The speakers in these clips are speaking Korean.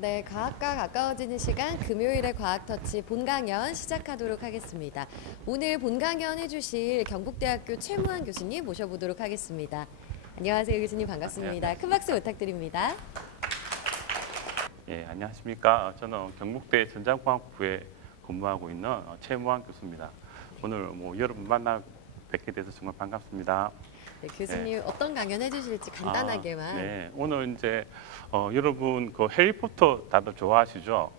네, 과학과 가까워지는 시간 금요일의 과학터치 본강연 시작하도록 하겠습니다. 오늘 본강연 해주실 경북대학교 최무한 교수님 모셔보도록 하겠습니다. 안녕하세요, 교수님. 반갑습니다. 큰 박수 부탁드립니다. 예, 안녕하십니까. 저는 경북대 전자공학부에 근무하고 있는 최무한 교수입니다. 오늘 여러분 만나 뵙게 돼서 정말 반갑습니다. 네, 교수님 어떤 강연 해주실지 간단하게만. 네, 오늘 이제 여러분 그 해리포터 다들 좋아하시죠?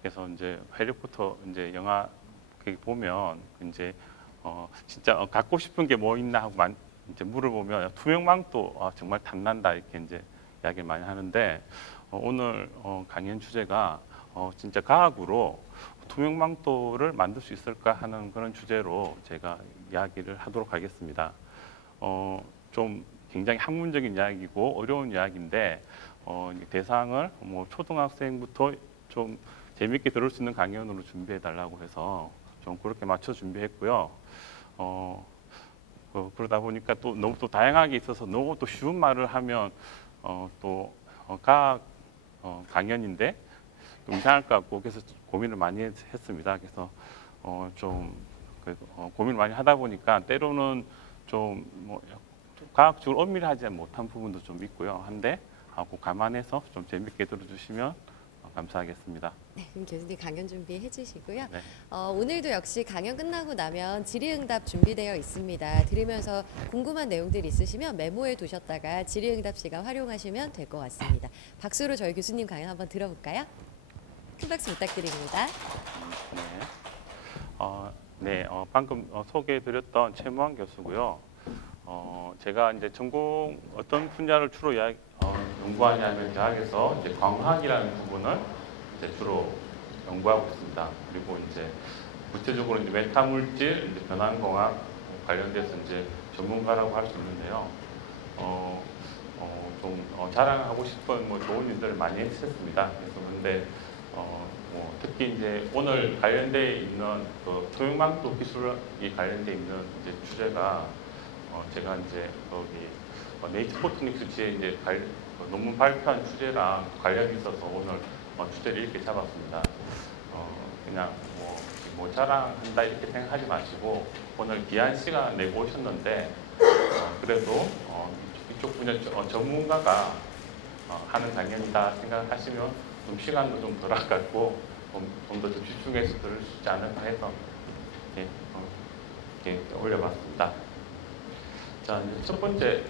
그래서 이제 해리포터 이제 영화 보면 이제 진짜 갖고 싶은 게 뭐 있나 하고 이제 물어보면 투명망토 정말 탐난다 이렇게 이제 이야기를 많이 하는데 오늘 강연 주제가 진짜 과학으로 투명망토를 만들 수 있을까 하는 그런 주제로 제가 이야기를 하도록 하겠습니다. 좀 굉장히 학문적인 이야기고 어려운 이야기인데 대상을 초등학생부터 좀 재밌게 들을 수 있는 강연으로 준비해 달라고 해서 좀 그렇게 맞춰 준비했고요. 그러다 보니까 또 너무 또 다양하게 있어서 너무 또 쉬운 말을 하면 또 과학 강연인데 좀 이상할 것 같고 그래서 고민을 많이 했습니다. 그래서 좀 고민을 많이 하다 보니까 때로는 좀 과학적으로 엄밀하지 못한 부분도 좀 있고요. 한데 감안해서 좀 재밌게 들어주시면 감사하겠습니다. 네, 그럼 교수님 강연 준비해 주시고요. 네. 오늘도 역시 강연 끝나고 나면 질의응답 준비되어 있습니다. 들으면서 궁금한 내용들 있으시면 메모해 두셨다가 질의응답 시간 활용하시면 될 것 같습니다. 박수로 저희 교수님 강연 한번 들어볼까요? 큰 박수 부탁드립니다. 네, 방금 소개해드렸던 최무한 교수고요. 제가 이제 전공 어떤 분야를 주로 연구하냐면 대학에서 이제 광학이라는 부분을 이제 주로 연구하고 있습니다. 그리고 이제 구체적으로 이제 메타물질, 이제 변환공학 관련돼서 이제 전문가라고 할 수 있는데요. 좀 자랑하고 싶은 좋은 일들을 많이 했었습니다. 그래서 근데 특히 이제 오늘 관련돼 있는 그 투명망토 기술이 관련돼 있는 이제 주제가 제가 이제 거기 네이처 포토닉스지에 이제 논문 발표한 주제랑 관련이 있어서 오늘 주제를 이렇게 잡았습니다. 그냥 자랑한다 이렇게 생각하지 마시고 오늘 귀한 시간 내고 오셨는데 그래도 이쪽 분야 전문가가 하는 강연이다 생각하시면 좀 시간도 좀 덜 아깝고 좀 더 집중해서 들을 수 있지 않을까 해서 이렇게 올려봤습니다. 자, 이제 첫 번째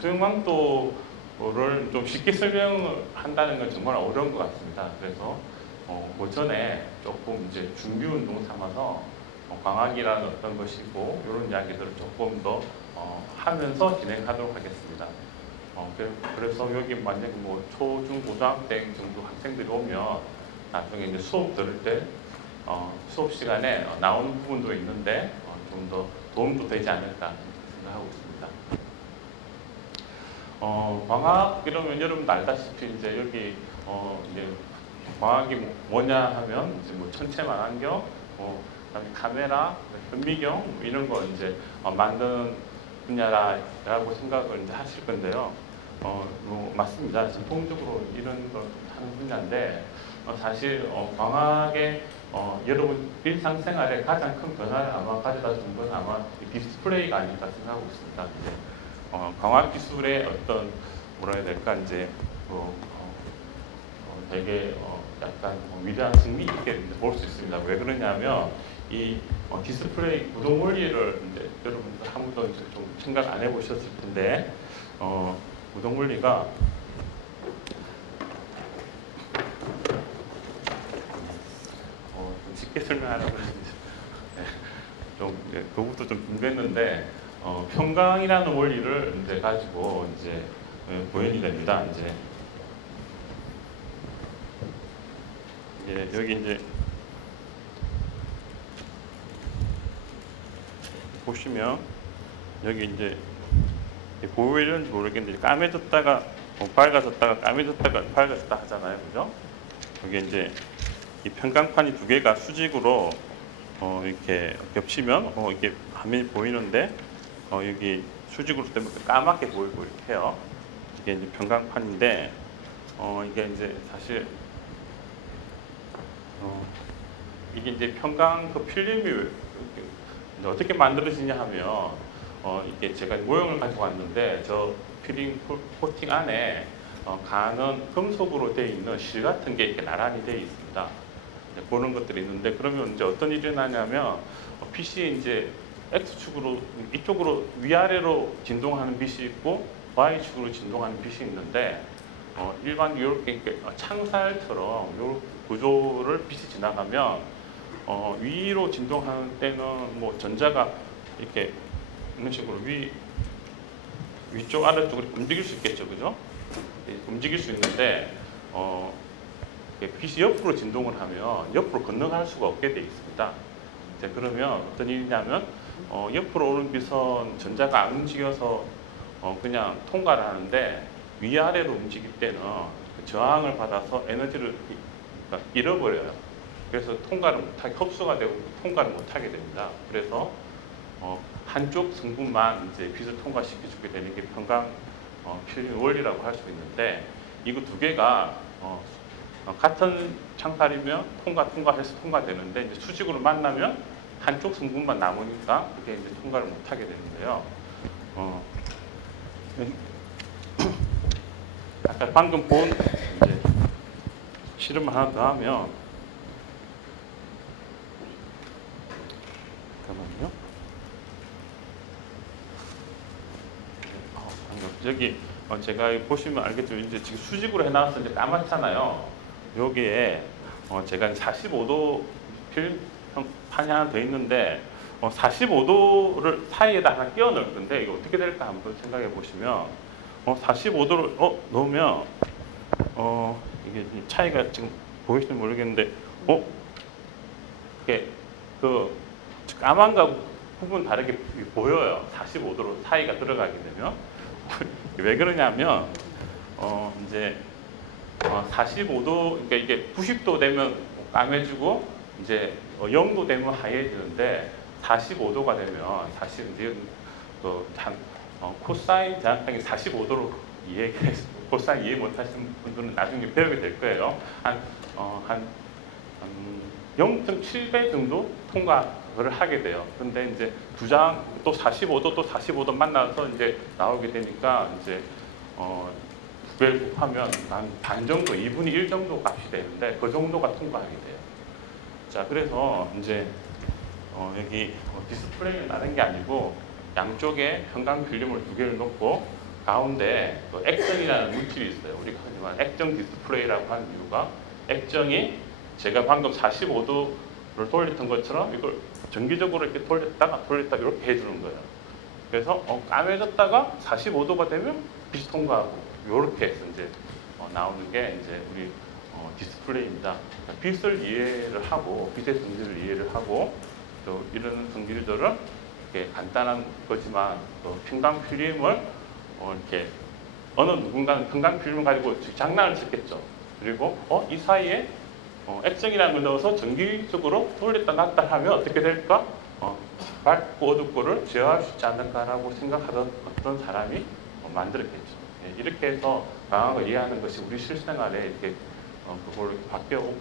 투명망토를 좀 쉽게 설명을 한다는 건 정말 어려운 것 같습니다. 그래서 그 전에 조금 이제 준비 운동 삼아서 광학이라는 어떤 것이고 이런 이야기들을 조금 더 하면서 진행하도록 하겠습니다. 그래서 여기 만약에 초, 중, 고등학생 정도 학생들이 오면 나중에 이제 수업 들을 때 수업 시간에 나오는 부분도 있는데 좀 더 도움도 되지 않을까 생각하고 있습니다. 광학 이러면 여러분도 알다시피 이제 여기 이제 광학이 뭐냐 하면 이제 천체만 안경, 그다음에 카메라, 현미경 이런 거 이제 만드는 분야라고 생각을 이제 하실 건데요. 맞습니다. 전통적으로 이런 걸 하는 분야인데 사실 광학의 여러분 일상생활에 가장 큰 변화를 아마 가져다 준 건 아마 디스플레이가 아닐까 생각하고 있습니다. 이제 광학 기술의 어떤 뭐라 해야 될까 이제 되게 약간 위대한 승리 있게 볼 수 있습니다. 왜 그러냐면 이 디스플레이 구동 원리를 이제 여러분들 한 번도 이제 좀 생각 안 해보셨을 텐데 구동 원리가 좀 쉽게 설명하려고 그것도 좀 준비했는데 평강이라는 원리를 이제 가지고 이제 구현이 됩니다. 여기 이제 보시면 여기 이제 보이는지 모르겠는데 까매졌다가 밝아졌다가 까매졌다가 밝아졌다 하잖아요, 그죠? 여기 이제 이 평강판이 두 개가 수직으로 이렇게 겹치면 이렇게 화면이 보이는데 여기 수직으로 되면 까맣게 보이고 이렇게 해요. 이게 이제 평강판인데 이게 이제 사실 이게 이제 평강 그 필름이 이제 어떻게 만들어지냐 하면 이게 제가 모형을 가지고 왔는데 저 필름 코팅 안에 가는 금속으로 되어 있는 실 같은 게 이렇게 나란히 되어 있습니다. 이제 그런 것들이 있는데 그러면 이제 어떤 일이 나냐면 빛이 이제 X축으로 이쪽으로 위아래로 진동하는 빛이 있고 Y축으로 진동하는 빛이 있는데 일반 이렇게 창살처럼 요 구조를 빛이 지나가면 위로 진동하는 때는 뭐 전자가 이렇게 이런 식으로 위쪽 아래쪽으로 움직일 수 있겠죠, 그죠? 움직일 수 있는데 빛이 옆으로 진동을 하면 옆으로 건너갈 수가 없게 돼 있습니다. 이제 그러면 어떤 일이냐면 옆으로 오는 빛은 전자가 안 움직여서 그냥 통과를 하는데 위아래로 움직일 때는 그 저항을 받아서 에너지를 잃어버려요. 그래서 통과를 못하게 흡수가 되고 통과를 못하게 됩니다. 그래서 한쪽 성분만 이제 빛을 통과시켜주게 되는 게 평강 필름 원리라고 할 수 있는데 이거 두 개가 같은 창살이면 통과해서 통과되는데 이제 수직으로 만나면 한쪽 성분만 남으니까 그게 이제 통과를 못하게 되는데요. 아까 방금 본 이제 실험을 하나 더 하면 잠깐만요. 여기 제가 보시면 알겠지만 이제 지금 수직으로 해놨을 때 까맣잖아요. 여기에 제가 45도 필름 판이 하나 더 있는데 45도를 사이에다 하나 끼워 넣을 건데 이거 어떻게 될까 한번 생각해 보시면 45도를 넣으면 이게 차이가 지금 보이실지 모르겠는데 이게 그 까만 거 부분 다르게 보여요. 45도로 사이가 들어가게 되면 왜 그러냐면 이제 45도 그러니까 이게 90도 되면 까매지고 이제 0도 되면 하얘지는데 45도가 되면 사실 이제 코사인 대항상이 45도로 이해해서 코사인 이해 못하시는 분들은 나중에 배우게 될 거예요. 한 0.7배 정도 통과를 하게 돼요. 근데 이제 두 장 또 45도 또 45도 만나서 이제 나오게 되니까 이제 두 배를 곱하면 한 반 정도, 2분의 1 정도 값이 되는데 그 정도가 통과하게 돼요. 자, 그래서 이제 여기 디스플레이를 나는 게 아니고 양쪽에 형광 필름을 두 개를 놓고 가운데 액정이라는 물질이 있어요. 우리가 하지만 액정 디스플레이라고 하는 이유가 액정이 제가 방금 45도를 돌렸던 것처럼 이걸 정기적으로 이렇게 돌렸다가 이렇게 해주는 거예요. 그래서 까매졌다가 45도가 되면 빛이 통과하고 이렇게 해서 이제 나오는 게 이제 우리 디스플레이입니다. 그러니까 빛을 이해를 하고 빛의 성질을 이해를 하고 또 이런 성질들은 이렇게 간단한 거지만 또 평강 필름을 이렇게 어느 누군가는 평강 필름을 가지고 장난을 쳤겠죠. 그리고 이 사이에 액정이라는 걸 넣어서 정기적으로 돌렸다 놨다 하면 어떻게 될까? 밝고 어둡고를 제어할 수 있지 않을까라고 생각하던 어떤 사람이 만들었겠죠. 이렇게 해서 강학을 이해하는 것이 우리 실생활에 이렇게 그걸 바뀌어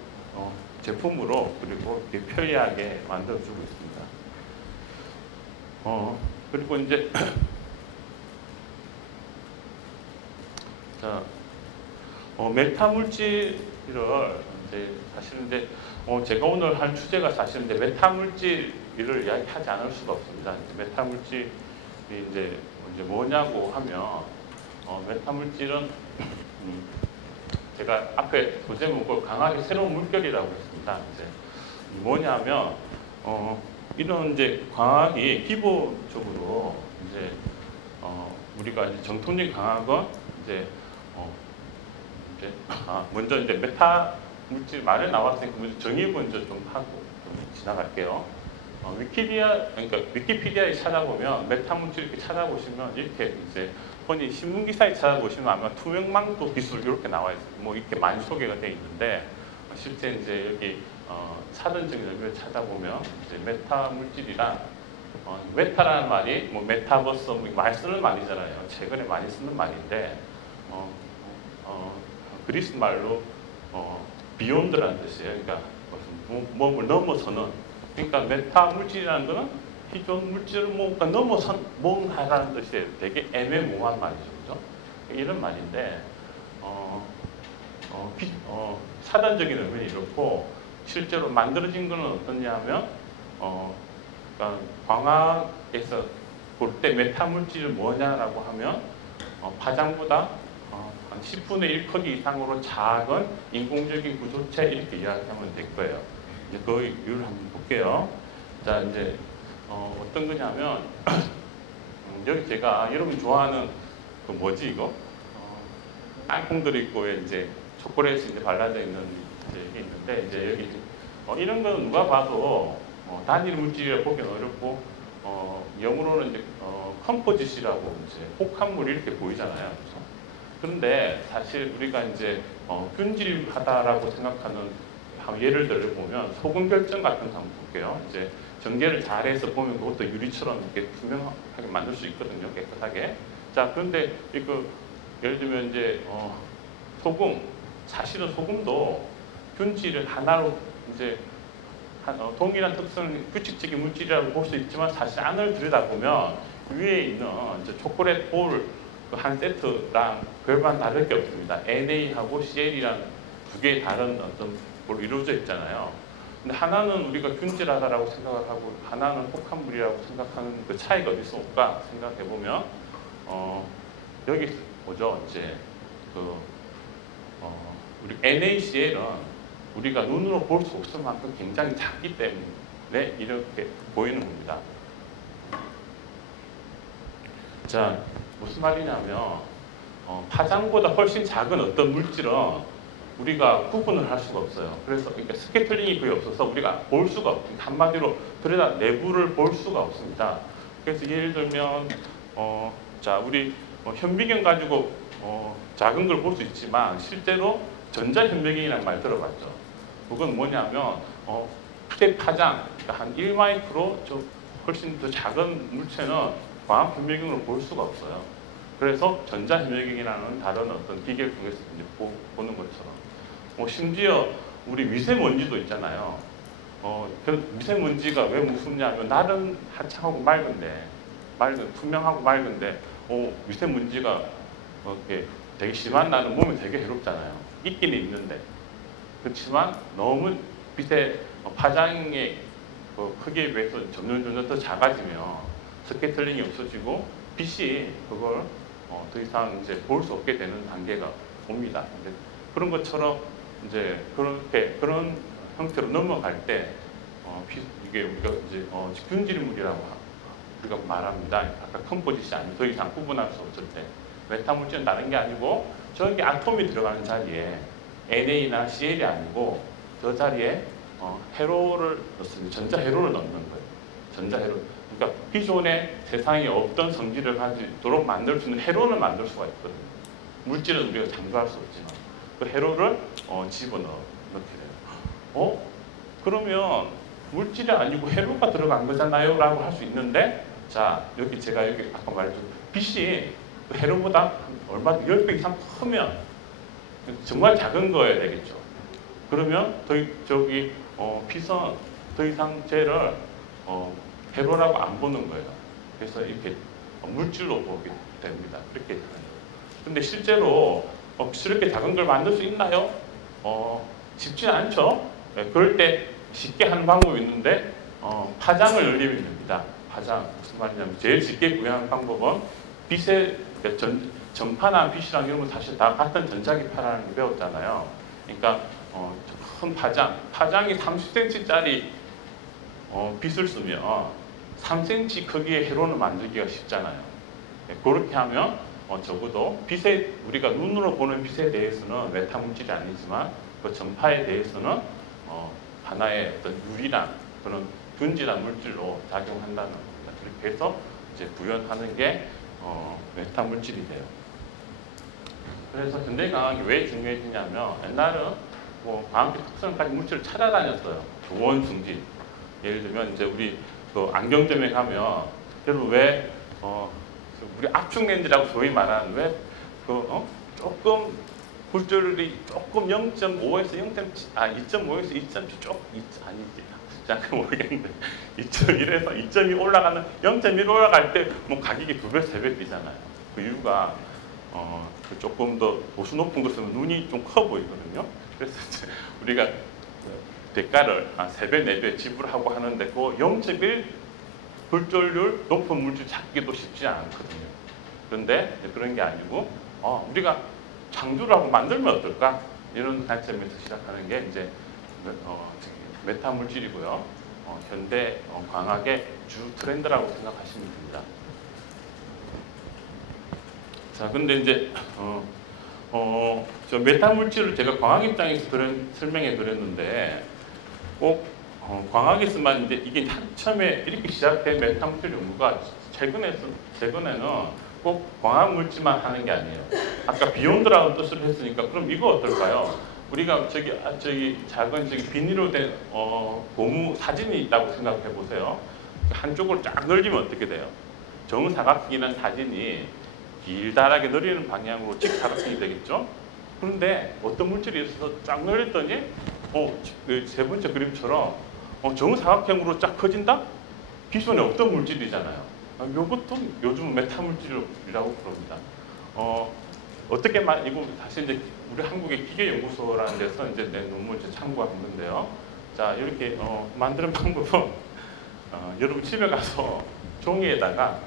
제품으로 그리고 이렇게 편리하게 만들어주고 있습니다. 그리고 이제 자, 메타 물질을 이제 사실은 이제 제가 오늘 할 주제가 사실은 이제 메타 물질을 이야기하지 않을 수가 없습니다. 이제 메타 물질이 이제 뭐냐고 하면 메타 물질은 제가 앞에 소제 문구 강하게 새로운 물결이라고 했습니다. 이제 뭐냐면 이런 이제 광학이 기본적으로 이제 우리가 이제 정통적인 광학은 이제 먼저 이제 메타 물질 말에 나왔으니까 먼저 정의 먼저 좀 하고 좀 지나갈게요. 그러니까 위키피디아에 찾아보면 메타 물질 이렇게 찾아보시면 이렇게 이제 흔히 신문 기사에 찾아보시면 아마 투명망토 기술 이렇게 나와 있어요. 뭐 이렇게 많이 소개가 되어 있는데 실제 이제 여기 사전적인 의미를 찾아보면 이제 메타 물질이란 메타라는 말이 뭐 메타버스 뭐 많이 쓰는 말이잖아요. 최근에 많이 쓰는 말인데 그리스 말로 비욘드라는 뜻이에요. 그러니까 몸을 넘어서는. 그러니까 메타 물질이라는 거는 기존 물질을 그러니까 넘어선 뭔가라는 뜻이에요. 되게 애매모호한 말이죠, 그죠? 이런 말인데 사단적인 의미는 이렇고 실제로 만들어진 거는 어떠냐면 그러니까 광학에서 볼 때 메타 물질이 뭐냐라고 하면 파장보다 한 10분의 1 크기 이상으로 작은 인공적인 구조체 이렇게 이야기하면 될 거예요. 이제 그 이유를 한번 볼게요. 자, 이제 어떤 거냐면 여기 제가 여러분 좋아하는 그 뭐지 이거? 땅콩 들어있고 이제 초콜릿이 이제 발라져 있는 이제 이게 있는데 이제 여기 이런 거는 누가 봐도 단일 물질이라 보기 어렵고 영어로는 이제 컴포짓이라고 이제 혹한물 이렇게 보이잖아요. 그렇죠? 그런데 사실 우리가 이제 균질하다라고 생각하는 예를 들어 보면 소금 결정 같은 거 한번 볼게요. 이제 전개를 잘해서 보면 그것도 유리처럼 이렇게 투명하게 만들 수 있거든요. 깨끗하게. 자, 그런데 이거 예를 들면 이제 소금, 사실은 소금도 균질을 하나로 이제 동일한 특성의 규칙적인 물질이라고 볼 수 있지만 사실 안을 들여다보면 위에 있는 이제 초콜릿 볼 한 세트랑 별반 다를 게 없습니다. NA하고 CL이라는 두 개의 다른 어떤 뭘 이루어져 있잖아요. 근데 하나는 우리가 균질하다라고 생각을 하고 하나는 혹한물이라고 생각하는 그 차이가 어디서 올까 생각해 보면 여기 보죠. 이제 우리 NaCl은 우리가 눈으로 볼 수 없을 만큼 굉장히 작기 때문에 이렇게 보이는 겁니다. 자, 무슨 말이냐면 파장보다 훨씬 작은 어떤 물질은 우리가 구분을 할 수가 없어요. 그래서 그러니까 스캐터링이 거의 없어서 우리가 볼 수가 없습니다. 한마디로 들여다 내부를 볼 수가 없습니다. 그래서 예를 들면 자, 우리 현미경 가지고 작은 걸 볼 수 있지만 실제로 전자현미경이라는 말 들어봤죠. 그건 뭐냐면 파장, 그러니까 한 1마이크로 좀 훨씬 더 작은 물체는 광학현미경으로 볼 수가 없어요. 그래서 전자현미경이라는 다른 어떤 기계를 통해서 이제 보는 것처럼 심지어 우리 미세먼지도 있잖아요. 그 미세먼지가 왜 무섭냐면 날은 한창하고 맑은데 투명하고 맑은데 미세먼지가 이렇게 되게 심한 날은 몸이 되게 해롭잖아요. 있기는 있는데 그렇지만 너무 빛의 파장의 크기에 비해서 점점 더 작아지면 스캐터링이 없어지고 빛이 그걸 더 이상 이제 볼 수 없게 되는 단계가 옵니다. 그런 것처럼 이제 그런 형태로 넘어갈 때 이게 우리가 이제 균질물이라고 우리가 말합니다. 아까 컴포짓이 아니고 더 이상 구분할 수 없을 때 메타 물질은 다른 게 아니고 저기 아톰이 들어가는 자리에 NA나 CL이 아니고 저 자리에 회로를 넣습니다. 전자 회로를 넣는 거예요. 전자 회로. 그러니까 기존에 세상에 없던 성질을 가지도록 만들 수 있는 회로를 만들 수가 있거든요. 물질은 우리가 장조할 수 없지만 그 회로를 집어넣게 돼요. 그러면 물질이 아니고 회로가 들어간 거잖아요 라고 할 수 있는데 자, 여기 제가 여기 아까 말했죠. 빛이 그 회로보다 얼마 10배 이상 크면 정말 작은 거여야 되겠죠. 그러면 저기 빛은 더 이상 쟤를 회로라고 안 보는 거예요. 그래서 이렇게 물질로 보게 됩니다. 그렇게. 근데 실제로 이렇게 작은 걸 만들 수 있나요? 쉽지 않죠. 네, 그럴 때 쉽게 하는 방법이 있는데 파장을 늘리면 됩니다. 파장 무슨 말이냐면 제일 쉽게 구현하는 방법은 빛의 전파나 빛이랑 이런 건 사실 다 같은 전자기파라는 걸 배웠잖아요. 그러니까 큰 파장이 30cm짜리 빛을 쓰면 3cm 크기의 회로를 만들기가 쉽잖아요. 네, 그렇게 하면 적어도 우리가 눈으로 보는 빛에 대해서는 메타 물질이 아니지만 그 전파에 대해서는 하나의 어떤 유리나 그런 균질한 물질로 작용한다는 겁니다. 그렇게 해서 이제 구현하는 게 메타 물질이 돼요. 그래서 현대광학이 왜 중요해지냐면 옛날은 광학의 특성을 가진 물질을 찾아다녔어요. 좋은 성질. 예를 들면 이제 우리 그 안경점에 가면 여러분 왜 우리 압축 렌즈라고 소위 말하는 왜 조금 굴절율이 조금 0.5에서 2.5에서 2.7 아니지. 잠깐 모르겠는데 2.1에서 2.2 올라가는 0.1 올라갈 때 뭐 가격이 2배, 3배 뛰잖아요. 그 이유가 그 조금 더 도수 높은 것은 눈이 좀 커 보이거든요. 그래서 이제 우리가 대가를 한 3배, 4배 지불하고 하는데 그 0.1 굴절율 높은 물질 찾기도 쉽지 않거든요. 그런데 그런 게 아니고 우리가 창조를 하고 만들면 어떨까? 이런 관점에서 시작하는 게 이제 메타 물질이고요. 현대 광학의 주 트렌드라고 생각하시면 됩니다. 자, 근데 이제 저 메타 물질을 제가 광학 입장에서 설명해 드렸는데 꼭 광학에서만 이제 이게 처음에 이렇게 시작된 메타 물질 연구가 최근에는 꼭 광학 물질만 하는 게 아니에요. 아까 비욘드라는 뜻을 했으니까 그럼 이거 어떨까요? 우리가 저기 작은 비닐로 된 고무 사진이 있다고 생각해 보세요. 한쪽을 쫙 늘리면 어떻게 돼요? 정사각형이라는 사진이 길다랗게 늘리는 방향으로 직사각형이 되겠죠? 그런데 어떤 물질이 있어서 쫙 늘렸더니 그 세 번째 그림처럼 정사각형으로 쫙 커진다? 기존에 없던 물질이잖아요. 이것도 요즘 메타 물질이라고 부릅니다. 어떻게 이거 사실 이제 우리 한국의 기계연구소라는 데서 이제 내 논문 참고한 건데요. 자, 이렇게 만드는 방법은 여러분 집에 가서 종이에다가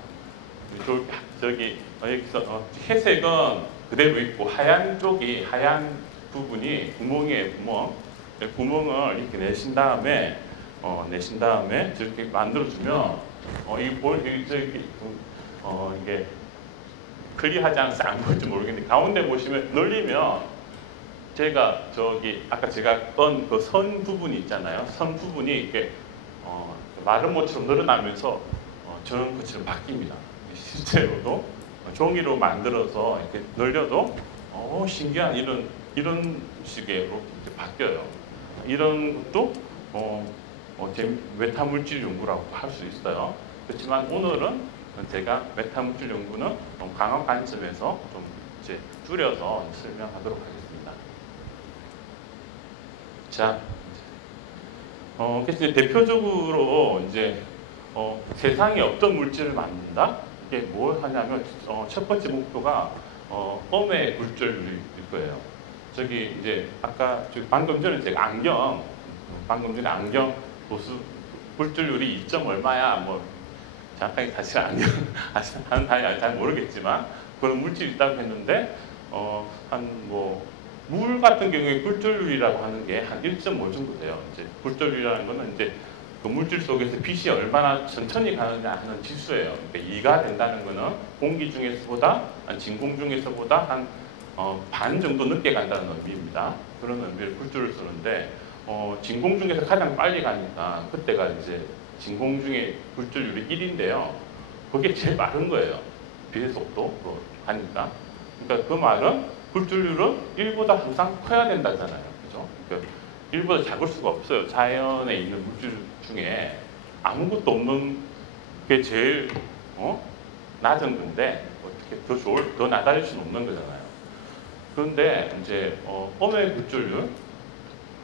여기서 회색은 그대로 있고 하얀 부분이 구멍을 이렇게 내신 다음에 저렇게 만들어주면 이게 클리어하지 않아서 안 보일지 모르겠는데 가운데 보시면 늘리면 아까 제가 떤 그 선 부분이 있잖아요. 선 부분이 이렇게 마른 모처럼 늘어나면서 저런 것처럼 바뀝니다. 실제로도 종이로 만들어서 이렇게 늘려도 신기한 이런 식으로 바뀌어요. 이런 것도 메타 물질 연구라고 할 수 있어요. 그렇지만 오늘은 제가 메타 물질 연구는 광학 관점에서 좀 이제 줄여서 설명하도록 하겠습니다. 자, 그래서 대표적으로 이제 세상에 없던 물질을 만든다. 이게 뭘 하냐면 첫 번째 목표가 음의 굴절율일 거예요. 이제 아까 방금 전에 제가 안경 도수 굴절율이 2점 얼마야 뭐 정확하게 사실 안경 하는 단위 잘 모르겠지만 그런 물질이 있다고 했는데 물 같은 경우에 굴절율이라고 하는 게 한 1.5 정도 돼요. 이제 굴절율이라는 거는 이제 그 물질 속에서 빛이 얼마나 천천히 가느냐 하는 지수예요. 그러니까 2가 된다는 거는 공기 중에서보다 진공 중에서보다 한 반 정도 늦게 간다는 의미입니다. 그런 의미를 굴절을 쓰는데 진공 중에서 가장 빨리 가니까 그때가 이제 진공 중에 굴절율이 1인데요. 그게 제일 빠른 거예요. 빛의 속도로 가니까. 그러니까 그 말은 굴절율은 1보다 항상 커야 된다잖아요. 그죠? 그러니까 1보다 작을 수가 없어요. 자연에 있는 물질 중에 아무것도 없는 게 제일 낮은 건데 어떻게 더 낮아질 수는 없는 거잖아요. 그런데 이제 음의 굴절율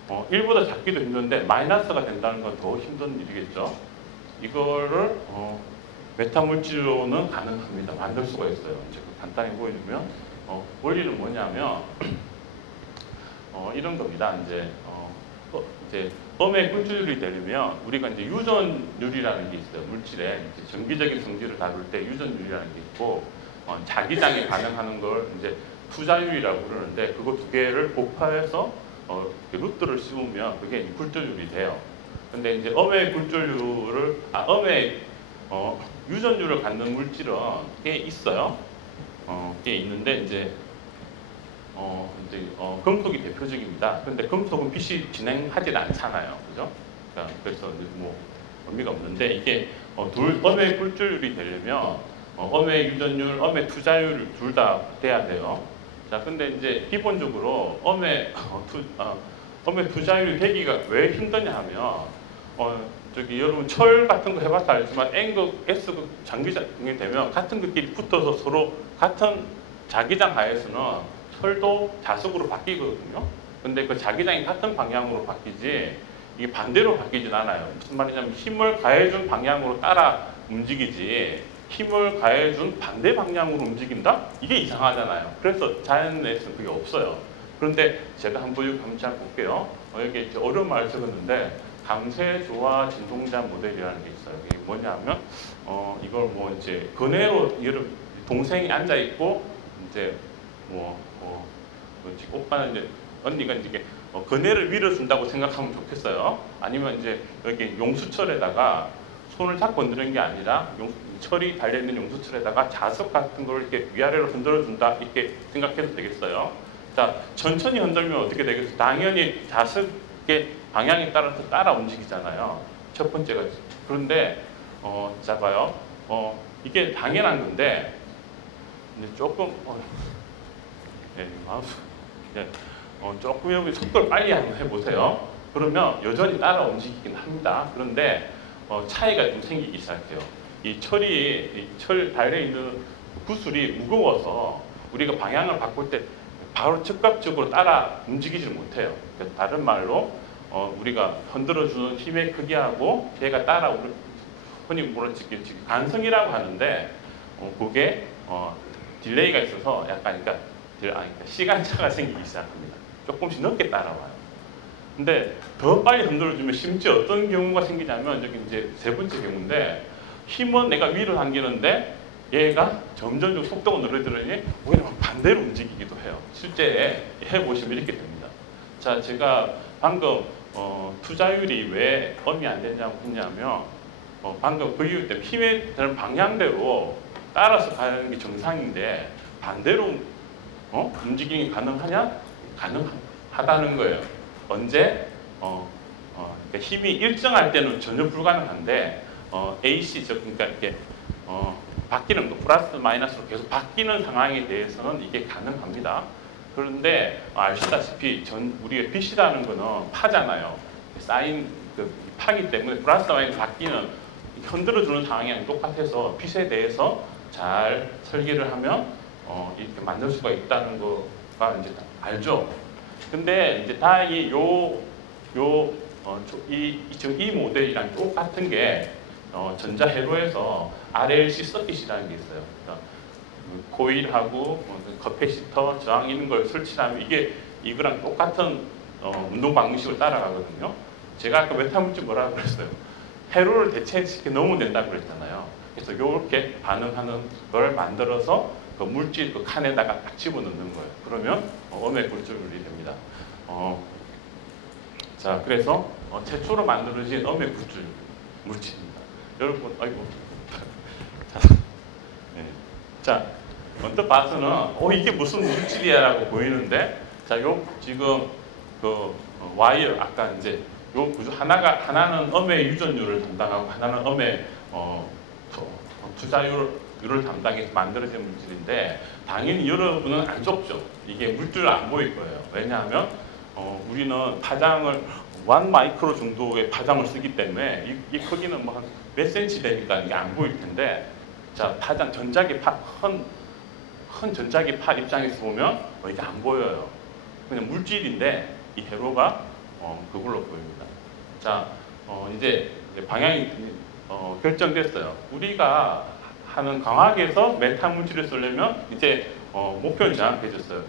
1보다 작기도 힘든데 마이너스가 된다는 건 더 힘든 일이겠죠. 이거를 메타 물질로는 가능합니다. 만들 수가 있어요. 이제 간단히 보여주면 원리는 뭐냐면 이런 겁니다. 이제 음의 굴절율이 되려면 우리가 이제 유전율이라는 게 있어요. 물질의 정기적인 성질을 다룰 때 유전율이라는 게 있고 자기장에 반응하는 걸 이제 투자율이라고 그러는데 그거 두 개를 곱해서 루트를 씌우면 그게 굴절율이 돼요. 근데 이제 음의 유전율을 갖는 물질은 꽤 있어요. 꽤 있는데 이제 금속이 대표적입니다. 그런데 금속은 빛이 진행하지 않잖아요, 그죠? 그래서 뭐 의미가 없는데 이게 음의 굴절율이 되려면 음의 유전율, 음의 투자율 둘 다 돼야 돼요. 자, 근데 이제 기본적으로 음의 투자율이 되기가 왜 힘드냐 하면 여러분 철 같은 거 해봐서 알지만 N극, S극 장기장이 되면 같은 극끼리 붙어서 서로 같은 자기장 하에서는 철도 자석으로 바뀌거든요. 근데 그 자기장이 같은 방향으로 바뀌지 이게 반대로 바뀌진 않아요. 무슨 말이냐면 힘을 가해준 방향으로 따라 움직이지 힘을 가해준 반대 방향으로 움직인다? 이게 이상하잖아요. 그래서 자연에서는 그게 없어요. 그런데 제가 한번 잘 볼게요. 여기 이제 어려운 말을 적었는데 강세조화 진동자 모델이라는 게 있어요. 이게 뭐냐면 이걸 뭐 이제 그네로 동생이 앉아 있고 이제 뭐지 오빠는 이제 언니가 이제 그네를 밀어준다고 생각하면 좋겠어요. 아니면 이제 여기 용수철에다가 손을 잡고 건드리는 게 아니라 철이 달려있는 용수철에다가 자석 같은 걸 이렇게 위아래로 흔들어준다 이렇게 생각해도 되겠어요. 자, 천천히 흔들면 어떻게 되겠어요? 당연히 자석의 방향에 따라서 따라 움직이잖아요. 첫 번째가. 그런데 자 봐요. 이게 당연한 건데 이제 조금 마우스 조금 여기 속도를 빨리 한번 해보세요. 그러면 여전히 따라 움직이긴 합니다. 그런데 차이가 좀 생기기 시작해요. 이 철 달려있는 구슬이 무거워서 우리가 방향을 바꿀 때 바로 즉각적으로 따라 움직이지를 못해요. 다른 말로 우리가 흔들어주는 힘의 크기하고 걔가 따라 흔히 뭐랄지 간성이라고 하는데 그게 딜레이가 있어서 약간 그러니까 시간차가 생기기 시작합니다. 조금씩 늦게 따라와요. 근데 더 빨리 흔들어주면 심지어 어떤 경우가 생기냐면 여기 이제 세 번째 경우인데 힘은 내가 위로 당기는데 얘가 점점 속도가 늘어지더니 오히려 반대로 움직이기도 해요. 실제 해보시면 이렇게 됩니다. 자, 제가 방금 투자율이 왜 엄이 안 되냐고 했냐면 방금 그 이유 때문에 힘에 되는 방향대로 따라서 가는 게 정상인데 반대로 움직임이 가능하냐? 가능하다는 거예요. 언제? 그러니까 힘이 일정할 때는 전혀 불가능한데 AC 그러니까 이렇게 바뀌는 거 플러스 마이너스로 계속 바뀌는 상황에 대해서는 이게 가능합니다. 그런데 아시다시피 우리가 빛이라는 거는 파잖아요. 쌓인 그 파기 때문에 플러스 마이너스 바뀌는 흔들어주는 상황이랑 똑같아서 빛에 대해서 잘 설계를 하면 이렇게 만들 수가 있다는 거가 이제 알죠. 근데 이제 다행히 이 모델이랑 똑같은 게 전자회로에서 RLC 서킷이라는 게 있어요. 그러니까 코일하고 커패시터, 저항 이런 걸 설치하면 이거랑 똑같은 운동 방식을 따라가거든요. 제가 아까 메타물질 뭐라고 그랬어요? 회로를 대체시켜 넣으면 된다고 그랬잖아요. 그래서 이렇게 반응하는 걸 만들어서 그 물질 그 칸에다가 딱 집어넣는 거예요. 그러면 음의 굴절물이 됩니다. 자, 그래서 최초로 만들어진 음의 굴절 물질입니다. 여러분, 아이고. 네. 자, 언뜻 봐서는 이게 무슨 물질이야라고 보이는데, 자, 지금 그 와이어 아까 이제 요 구조 하나는 음의 유전율을 담당하고 하나는 음의 투자율을 담당해서 만들어진 물질인데 당연히 여러분은 안 좁죠. 이게 물줄 안 보일 거예요. 왜냐하면 우리는 파장을 1 마이크로 정도의 파장을 쓰기 때문에 이 크기는 뭐 한 몇 센치 되니까 이게 안 보일 텐데 자 파장 전자기파 큰 전자기파 입장에서 보면 이게 안 보여요. 그냥 물질인데 이 회로가 그걸로 보입니다. 자 이제 방향이 결정됐어요. 우리가 하는 광학에서 메타 물질을 쓰려면 이제 목표는 정확해졌어요.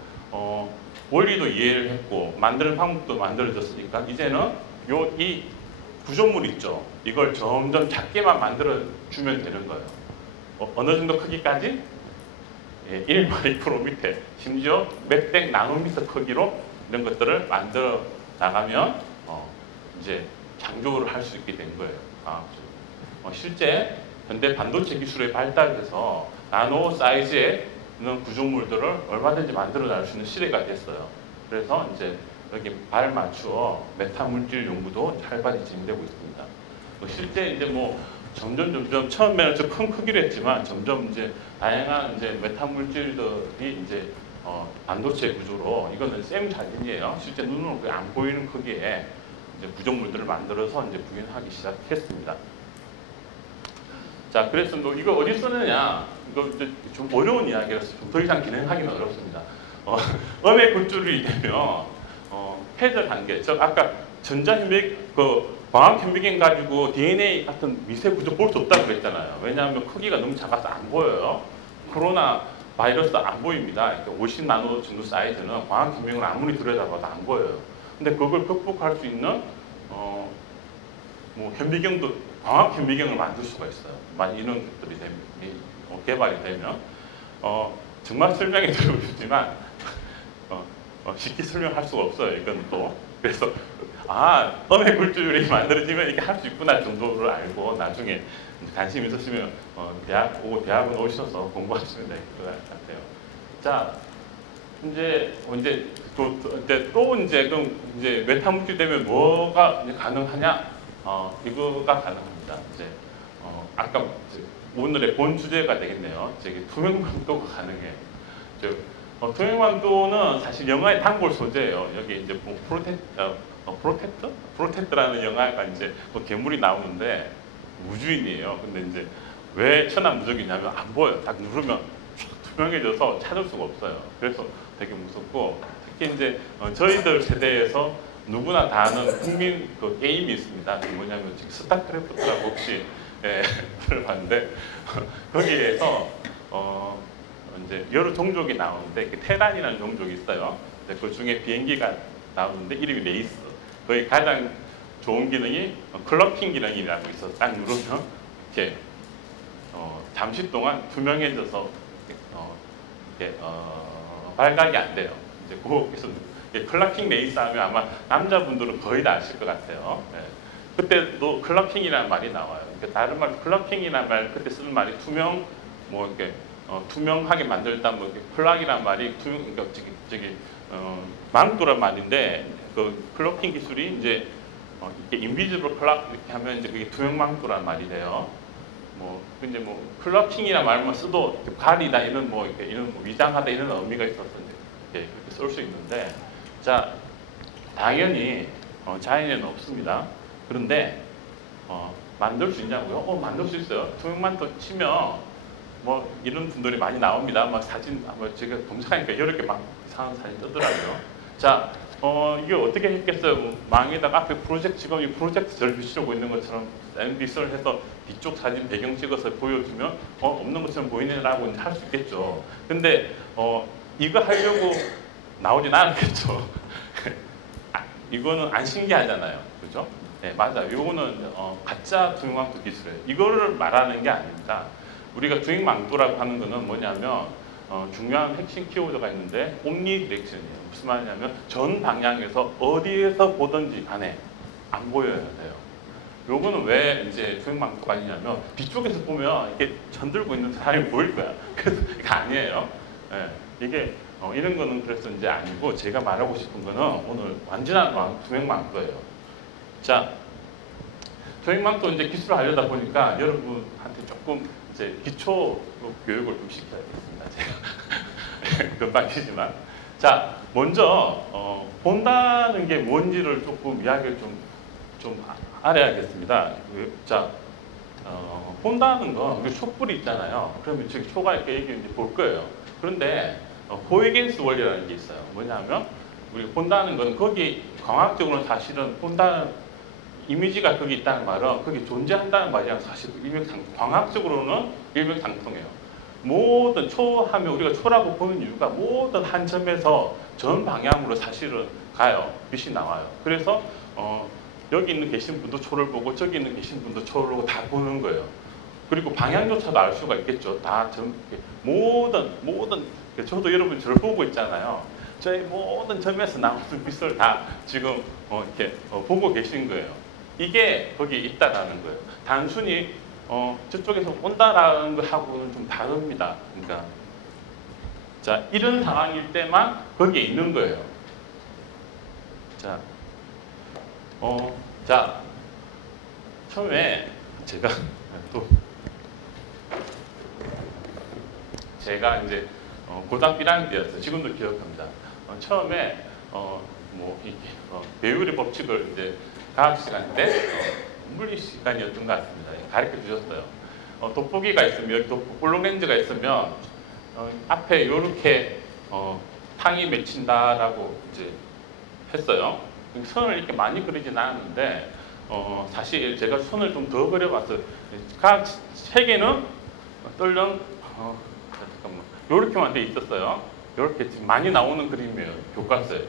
원리도 이해를 했고 만드는 방법도 만들어졌으니까 이제는 이 구조물 있죠. 이걸 점점 작게만 만들어 주면 되는 거예요. 어느 정도 크기까지? 1 마이크로미터, 심지어 몇백 나노미터 크기로 이런 것들을 만들어 나가면 이제 창조를 할 수 있게 된 거예요. 실제 현대 반도체 기술의 발달해서 나노 사이즈의 있는 구조물들을 얼마든지 만들어 낼 수 있는 시대가 됐어요. 그래서 이제 여기 발 맞추어 메타 물질 연구도 활발히 진행되고 있습니다. 실제 이제 뭐 점점 처음에는 좀 큰 크기로 했지만 점점 이제 다양한 이제 메타 물질들이 이제 반도체 구조로 이거는 샘 사진이에요. 실제 눈으로 안 보이는 크기의 이제 구조물들을 만들어서 이제 구현하기 시작했습니다. 자, 그래서 뭐 이거 어디 쓰느냐? 이거 이제 좀 어려운 이야기라서 좀 더 이상 진행하기는 어렵습니다. 어, 음의 굴줄이 되면 패드 단계, 즉 아까 전자현미경, 광학현미경 가지고 DNA 같은 미세 구조 볼 수 없다고 그랬잖아요. 왜냐하면 크기가 너무 작아서 안 보여요. 코로나 바이러스 안 보입니다. 이렇게 50나노 정도 사이즈는 광학현미경을 아무리 들여다봐도 안 보여요. 근데 그걸 극복할 수 있는 뭐 현미경도 광학현미경을 만들 수가 있어요. 만약 이런 것들이 개발이 되면 정말 설명해 드리고 싶지만 쉽게 설명할 수가 없어요. 이건 또 그래서 음의 굴줄이 만들어지면 이렇게 할 수 있구나 정도를 알고 나중에 관심 있으시면 대학원 오셔서 공부하시면 될 것 같아요. 자, 이제 그럼 이제 메타물질 되면 뭐가 이제 가능하냐? 이거가 가능합니다. 이제 아까 오늘의 본 주제가 되겠네요. 투명광도가 가능해요. 투명광도는 사실 영화의 단골 소재예요. 여기 이제 뭐 프로텍트라는 영화가 이제 괴물이 나오는데 우주인이에요. 근데 이제 왜 천하무적이냐면 안 보여요. 딱 누르면 투명해져서 찾을 수가 없어요. 그래서 되게 무섭고 특히 이제 저희들 세대에서 누구나 다 아는 국민 게임이 있습니다. 그게 뭐냐면 지금 스타크래프트라고 혹시 들어봤는데 거기에서 이제 여러 종족이 나오는데 테란이라는 종족이 있어요. 그 중에 비행기가 나오는데 이름이 레이스. 거기 가장 좋은 기능이 클러킹 기능이라고 있어서 딱 누르면 이렇게 잠시 동안 투명해져서 발각이 안 돼요. 이제 거기서 클러킹 레이스 하면 아마 남자분들은 거의 다 아실 것 같아요. 그때도 클러킹이라는 말이 나와요. 다른 말 클러킹이라는 말 그때 쓰는 말이 투명 뭐 이렇게 투명하게 만들다 뭐 플락이라는 말이 그러니까 망토란 말인데 그 클러킹 기술이 이제 이렇게 인비지블 플락 이렇게 하면 이제 그게 투명 망토란 말이 돼요. 뭐 근데 뭐 클러킹이라는 말만 써도 가리다 이런 뭐 이렇게 이런 뭐 위장하다 이런 의미가 있어서 이제 그렇게 쓸 수 있는데 자 당연히 자연에는 없습니다. 그런데 만들 수 있냐고요? 만들 수 있어요. 투명망토 치면 뭐 이런 분들이 많이 나옵니다. 막 사진 제가 검색하니까 여러 개 막 이상한 사진 뜨더라고요. 자, 이게 어떻게 했겠어요? 망에다가 앞에 지금 이 프로젝트 저를 비추고 있는 것처럼 빗을 해서 뒤쪽 사진 배경 찍어서 보여주면 없는 것처럼 보이네라고 할 수 있겠죠. 근데 이거 하려고 나오진 않겠죠. 이거는 안 신기하잖아요. 그죠? 네, 맞아요. 이거는 가짜 투명망토 기술이에요. 이거를 말하는 게 아닙니다. 우리가 투명망토라고 하는 거는 뭐냐면 중요한 핵심 키워드가 있는데 옴니 디렉션이에요. 무슨 말이냐면 전 방향에서 어디에서 보든지 간에 안 보여야 돼요. 요거는 왜 이제 투명망토가 아니냐면 뒤쪽에서 보면 이렇게 전들고 있는 사람이 보일 거야. 그래서 이게 아니에요. 네, 이게 이런 거는 그래서 이제 아니고 제가 말하고 싶은 거는 오늘 완전한 투명망토예요. 자, 투명망토 이제 기술을 하려다 보니까 여러분한테 조금 이제 기초 교육을 좀 시켜야겠습니다. 제가 금방이지만 자 먼저 본다는 게 뭔지를 조금 이야기를 좀 알아야겠습니다. 자 본다는 건 촛불이 있잖아요. 그러면 지금 초가 이렇게 이제 볼 거예요. 그런데 호이겐스 원리라는 게 있어요. 뭐냐면 우리 본다는 건 거기 광학적으로는 사실은 본다는 이미지가 거기 있다는 말은 거기 존재한다는 말이랑 사실 광학적으로는 일맥상통해요. 모든 초하면 우리가 초라고 보는 이유가 모든 한 점에서 전 방향으로 사실은 가요. 빛이 나와요. 그래서 여기 있는 계신 분도 초를 보고 저기 있는 계신 분도 초를 보고 다 보는 거예요. 그리고 방향조차도 알 수가 있겠죠. 다 모든 저도 여러분 저를 보고 있잖아요. 저희 모든 점에서 나오는 빛을 다 지금 이렇게 보고 계신 거예요. 이게 거기 있다라는 거예요. 단순히 저쪽에서 온다라는 것하고는 좀 다릅니다. 그러니까 자 이런 상황일 때만 거기에 있는 거예요. 자, 자 처음에 제가 이제 고등학교 1학년 때였어요. 지금도 기억합니다. 처음에 배율의 법칙을 이제 과학 시간 때 물리 시간이었던 것 같습니다. 가르쳐 주셨어요. 돋보기가 있으면 여기 볼록 렌즈가 있으면 앞에 이렇게 상이 맺힌다라고 이제 했어요. 선을 이렇게 많이 그리진 않았는데 사실 제가 선을 좀 더 그려봤어요. 각 책에는 떨렁 잠깐만 이렇게만 돼 있었어요. 이렇게 지금 많이 나오는 그림이에요. 교과서에.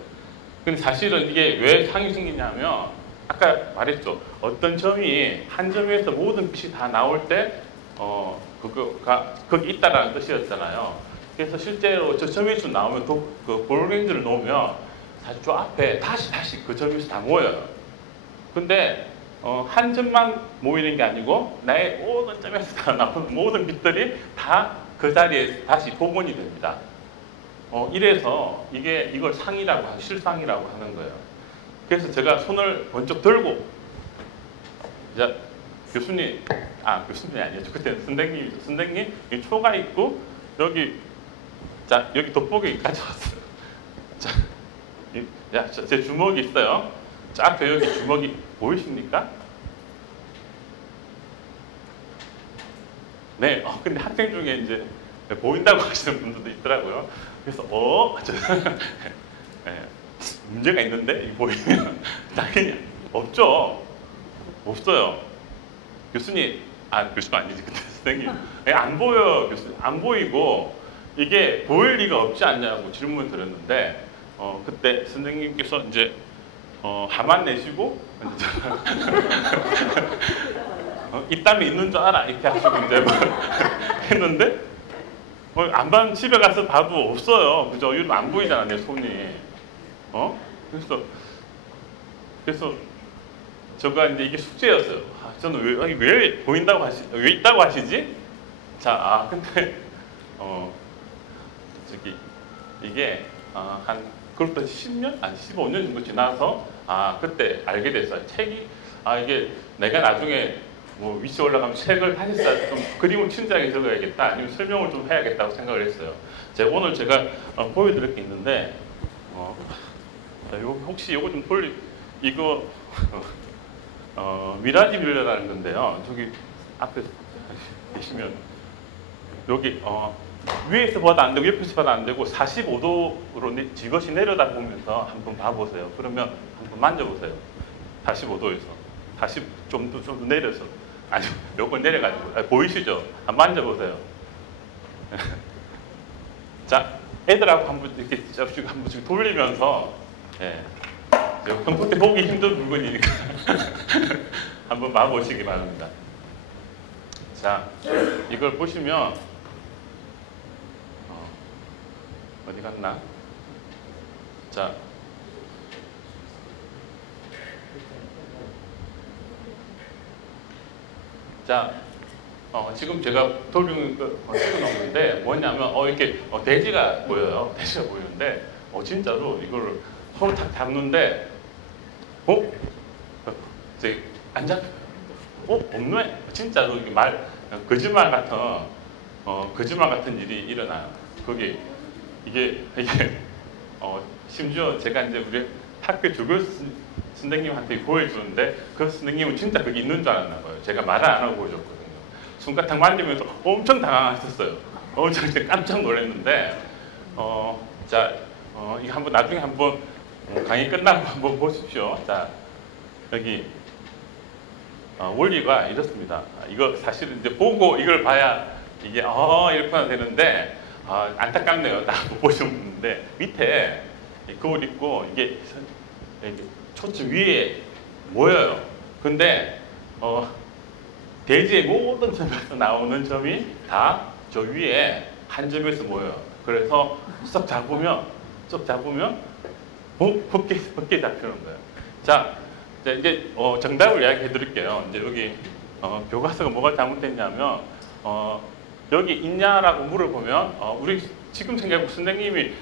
근데 사실은 이게 왜 상이 생기냐면 아까 말했죠. 어떤 점이 한 점에서 모든 빛이 다 나올 때 그거가 거기 있다라는 뜻이었잖아요. 그래서 실제로 저 점에서 나오면 그 볼렌즈를 놓으면 사실 저 앞에 다시 그 점에서 다 모여요. 근데 한 점만 모이는 게 아니고 나의 모든 점에서 다 나오는 모든 빛들이 다 그 자리에 다시 복원이 됩니다. 이래서 이걸 상이라고 실상이라고 하는 거예요. 그래서 제가 손을 번쩍 들고 이제 교수님이 아니었죠. 그때 선생님 여기 초가 있고 여기 돋보기 가져왔어요. 제 주먹이 있어요. 쫙 여기 주먹이 보이십니까? 네. 근데 학생 중에 이제 보인다고 하시는 분들도 있더라고요. 그래서 네, 문제가 있는데 이 보이면 당연히 없죠. 없어요. 교수님 아니지 그때 선생님 안 보여 교수님 안 보이고 이게 보일 리가 없지 않냐고 질문을 드렸는데 그때 선생님께서 이제 화만 내시고 있다면 있는 줄 알아 이렇게 하시고 이제 했는데 안반 집에 가서 봐도 없어요. 그죠? 이러면 안 보이잖아 내 손이. 그래서 제가 이제 이게 숙제였어요. 저는 왜 보인다고 왜 있다고 하시지? 자, 근데 이게 그렇다 10년? 15년 정도 지나서 그때 알게 됐어요. 책이 이게 내가 나중에 뭐 위치 올라가면 책을 다시 좀 그림을 친절하게 적어야겠다 아니면 설명을 좀 해야겠다고 생각을 했어요. 오늘 제가 보여드릴 게 있는데 혹시 요거 좀 이거 미라지 빌려라는 건데요. 저기 앞에 계시면 여기 위에서 봐도 안 되고 옆에서 봐도 안 되고 45도로 지그시 내려다 보면서 한번 봐보세요. 그러면 한번 만져보세요. 45도에서 다시 좀 더 내려서 요걸 내려가지고 보이시죠? 한번 만져보세요. 자, 애들하고 한번 이렇게 한 번씩 돌리면서 평소 때 보기 힘든 물건이니까 한번 봐보시기 바랍니다. 자, 이걸 보시면 어디 갔나? 자, 지금 제가 돌리는 거 찍어놓는데 뭐냐면 이렇게 돼지가 보여요. 돼지가 보이는데 진짜로 이걸 손을 탁 잡는데 이제 안 잡혀요. 없네. 진짜로 이게 거짓말 같은 일이 일어나요. 이게 심지어 제가 이제 우리 학교 조교 선생님한테 보여주는데 그 선생님은 진짜 그게 있는 줄 알았나 봐요. 제가 말을 안 하고 보여줬거든요. 손가락 만지면서 엄청 당황하셨어요. 엄청 깜짝 놀랐는데 이거 한번 나중에 한번 강의 끝나고 한번 보십시오. 자, 여기 원리가 이렇습니다. 이거 사실은 이제 보고 이걸 봐야 이게 이렇게나 되는데 안타깝네요. 딱 못 보셨는데 밑에 그걸 입고 이게 초점 위에 모여요. 근데 대지의 모든 점에서 나오는 점이 다 저 위에 한 점에서 모여요. 그래서 쏙 잡으면 곱게 잡히는 거예요. 자, 이제 정답을 이야기해 드릴게요. 이제 여기 교과서가 뭐가 잘못됐냐면 여기 있냐라고 물어보면 우리 지금 생각해보면 선생님이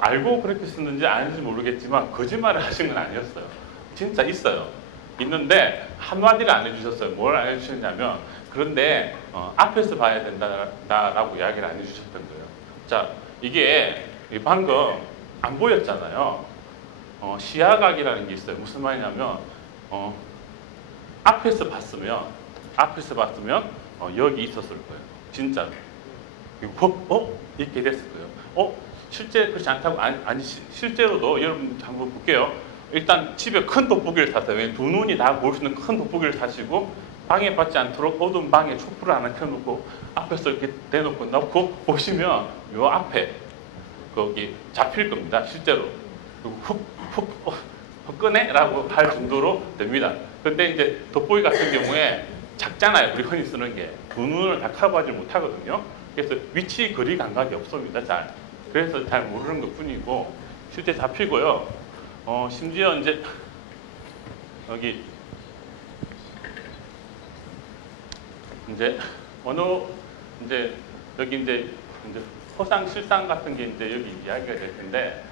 알고 그렇게 썼는지 아닌지 모르겠지만 거짓말을 하신 건 아니었어요. 진짜 있어요. 있는데 한마디를 안 해주셨어요. 뭘 안 해주셨냐면 그런데 앞에서 봐야 된다라고 이야기를 안 해주셨던 거예요. 자, 이게 방금 안 보였잖아요. 시야각이라는 게 있어요. 무슨 말이냐면 앞에서 봤으면 여기 있었을 거예요. 진짜로. 이렇게 됐을 거예요. 실제 그렇지 않다고 아니 실제로도 여러분 한번 볼게요. 일단 집에 큰 돋보기를 사세요. 왜? 두 눈이 다 볼 수 있는 큰 돋보기를 사시고 방해받지 않도록 어두운 방에 촛불을 하나 켜놓고 앞에서 이렇게 대놓고 보시면 요 앞에 거기 잡힐 겁니다. 실제로 훅 끄네라고 할 정도로 됩니다. 근데 이제 돋보기 같은 경우에 작잖아요. 우리 흔히 쓰는 게 두 눈을 다 커버하지 못하거든요. 그래서 위치 거리 감각이 없습니다. 잘. 그래서 잘 모르는 것 뿐이고 실제 잡히고요. 심지어 이제 여기 이제 여기 이제 허상 실상 같은 게 이제 여기 이야기가 될 텐데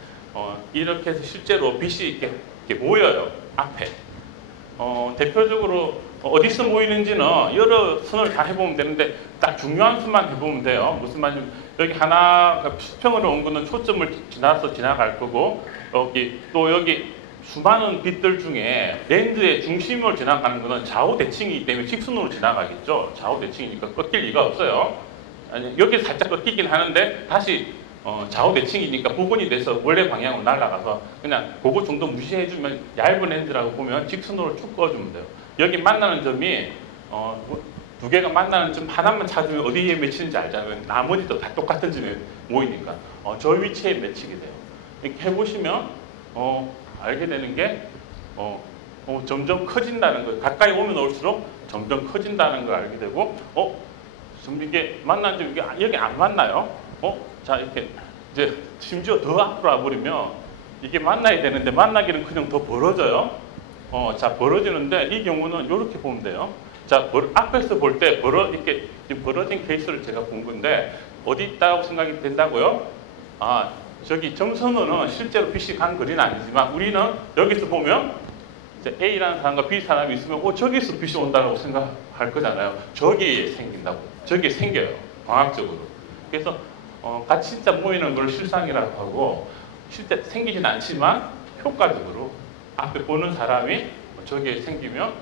이렇게 해서 실제로 빛이 이렇게 모여요 앞에. 대표적으로 어디서 모이는지는 여러 선을 다 해보면 되는데 딱 중요한 수만 해보면 돼요. 무슨 말이냐면 여기 하나 수평으로 온 거는 초점을 지나서 지나갈 거고 여기 수많은 빛들 중에 랜드의 중심을 지나가는 거는 좌우 대칭이기 때문에 직선으로 지나가겠죠. 좌우 대칭이니까 꺾일 리가 없어요. 아니, 여기 살짝 꺾이긴 하는데 다시 좌우 대칭이니까 복원이 돼서 원래 방향으로 날아가서 그냥 그거 정도 무시해주면 얇은 랜드라고 보면 직선으로 쭉 꺼주면 돼요. 여기 만나는 점이 두 개가 만나는 점 하나만 찾으면 어디에 맺히는지 알잖아요. 나머지도 다 똑같은 점에 모이니까 저 위치에 맺히게 돼요. 이렇게 해보시면 알게 되는 게 점점 커진다는 거. 가까이 오면 올수록 점점 커진다는 걸 알게 되고 좀 이게 만난 점 이게 여기 안 만나요. 자 이렇게 이제 심지어 더 앞으로 와버리면 이게 만나야 되는데 만나기는 그냥 더 벌어져요. 자 벌어지는데 이 경우는 이렇게 보면 돼요. 자 앞에서 볼 때 이렇게 벌어진 케이스를 제가 본 건데 어디 있다고 생각이 된다고요? 저기 점선호는 실제로 빛이 간 거리는 아니지만 우리는 여기서 보면 이제 A라는 사람과 B 사람이 있으면 저기서 빛이 온다고 생각할 거잖아요. 저기 생긴다고. 저기 생겨요. 광학적으로. 그래서 같이 진짜 모이는 걸 실상이라고 하고 실제 생기진 않지만 효과적으로 앞에 보는 사람이 저게 생기면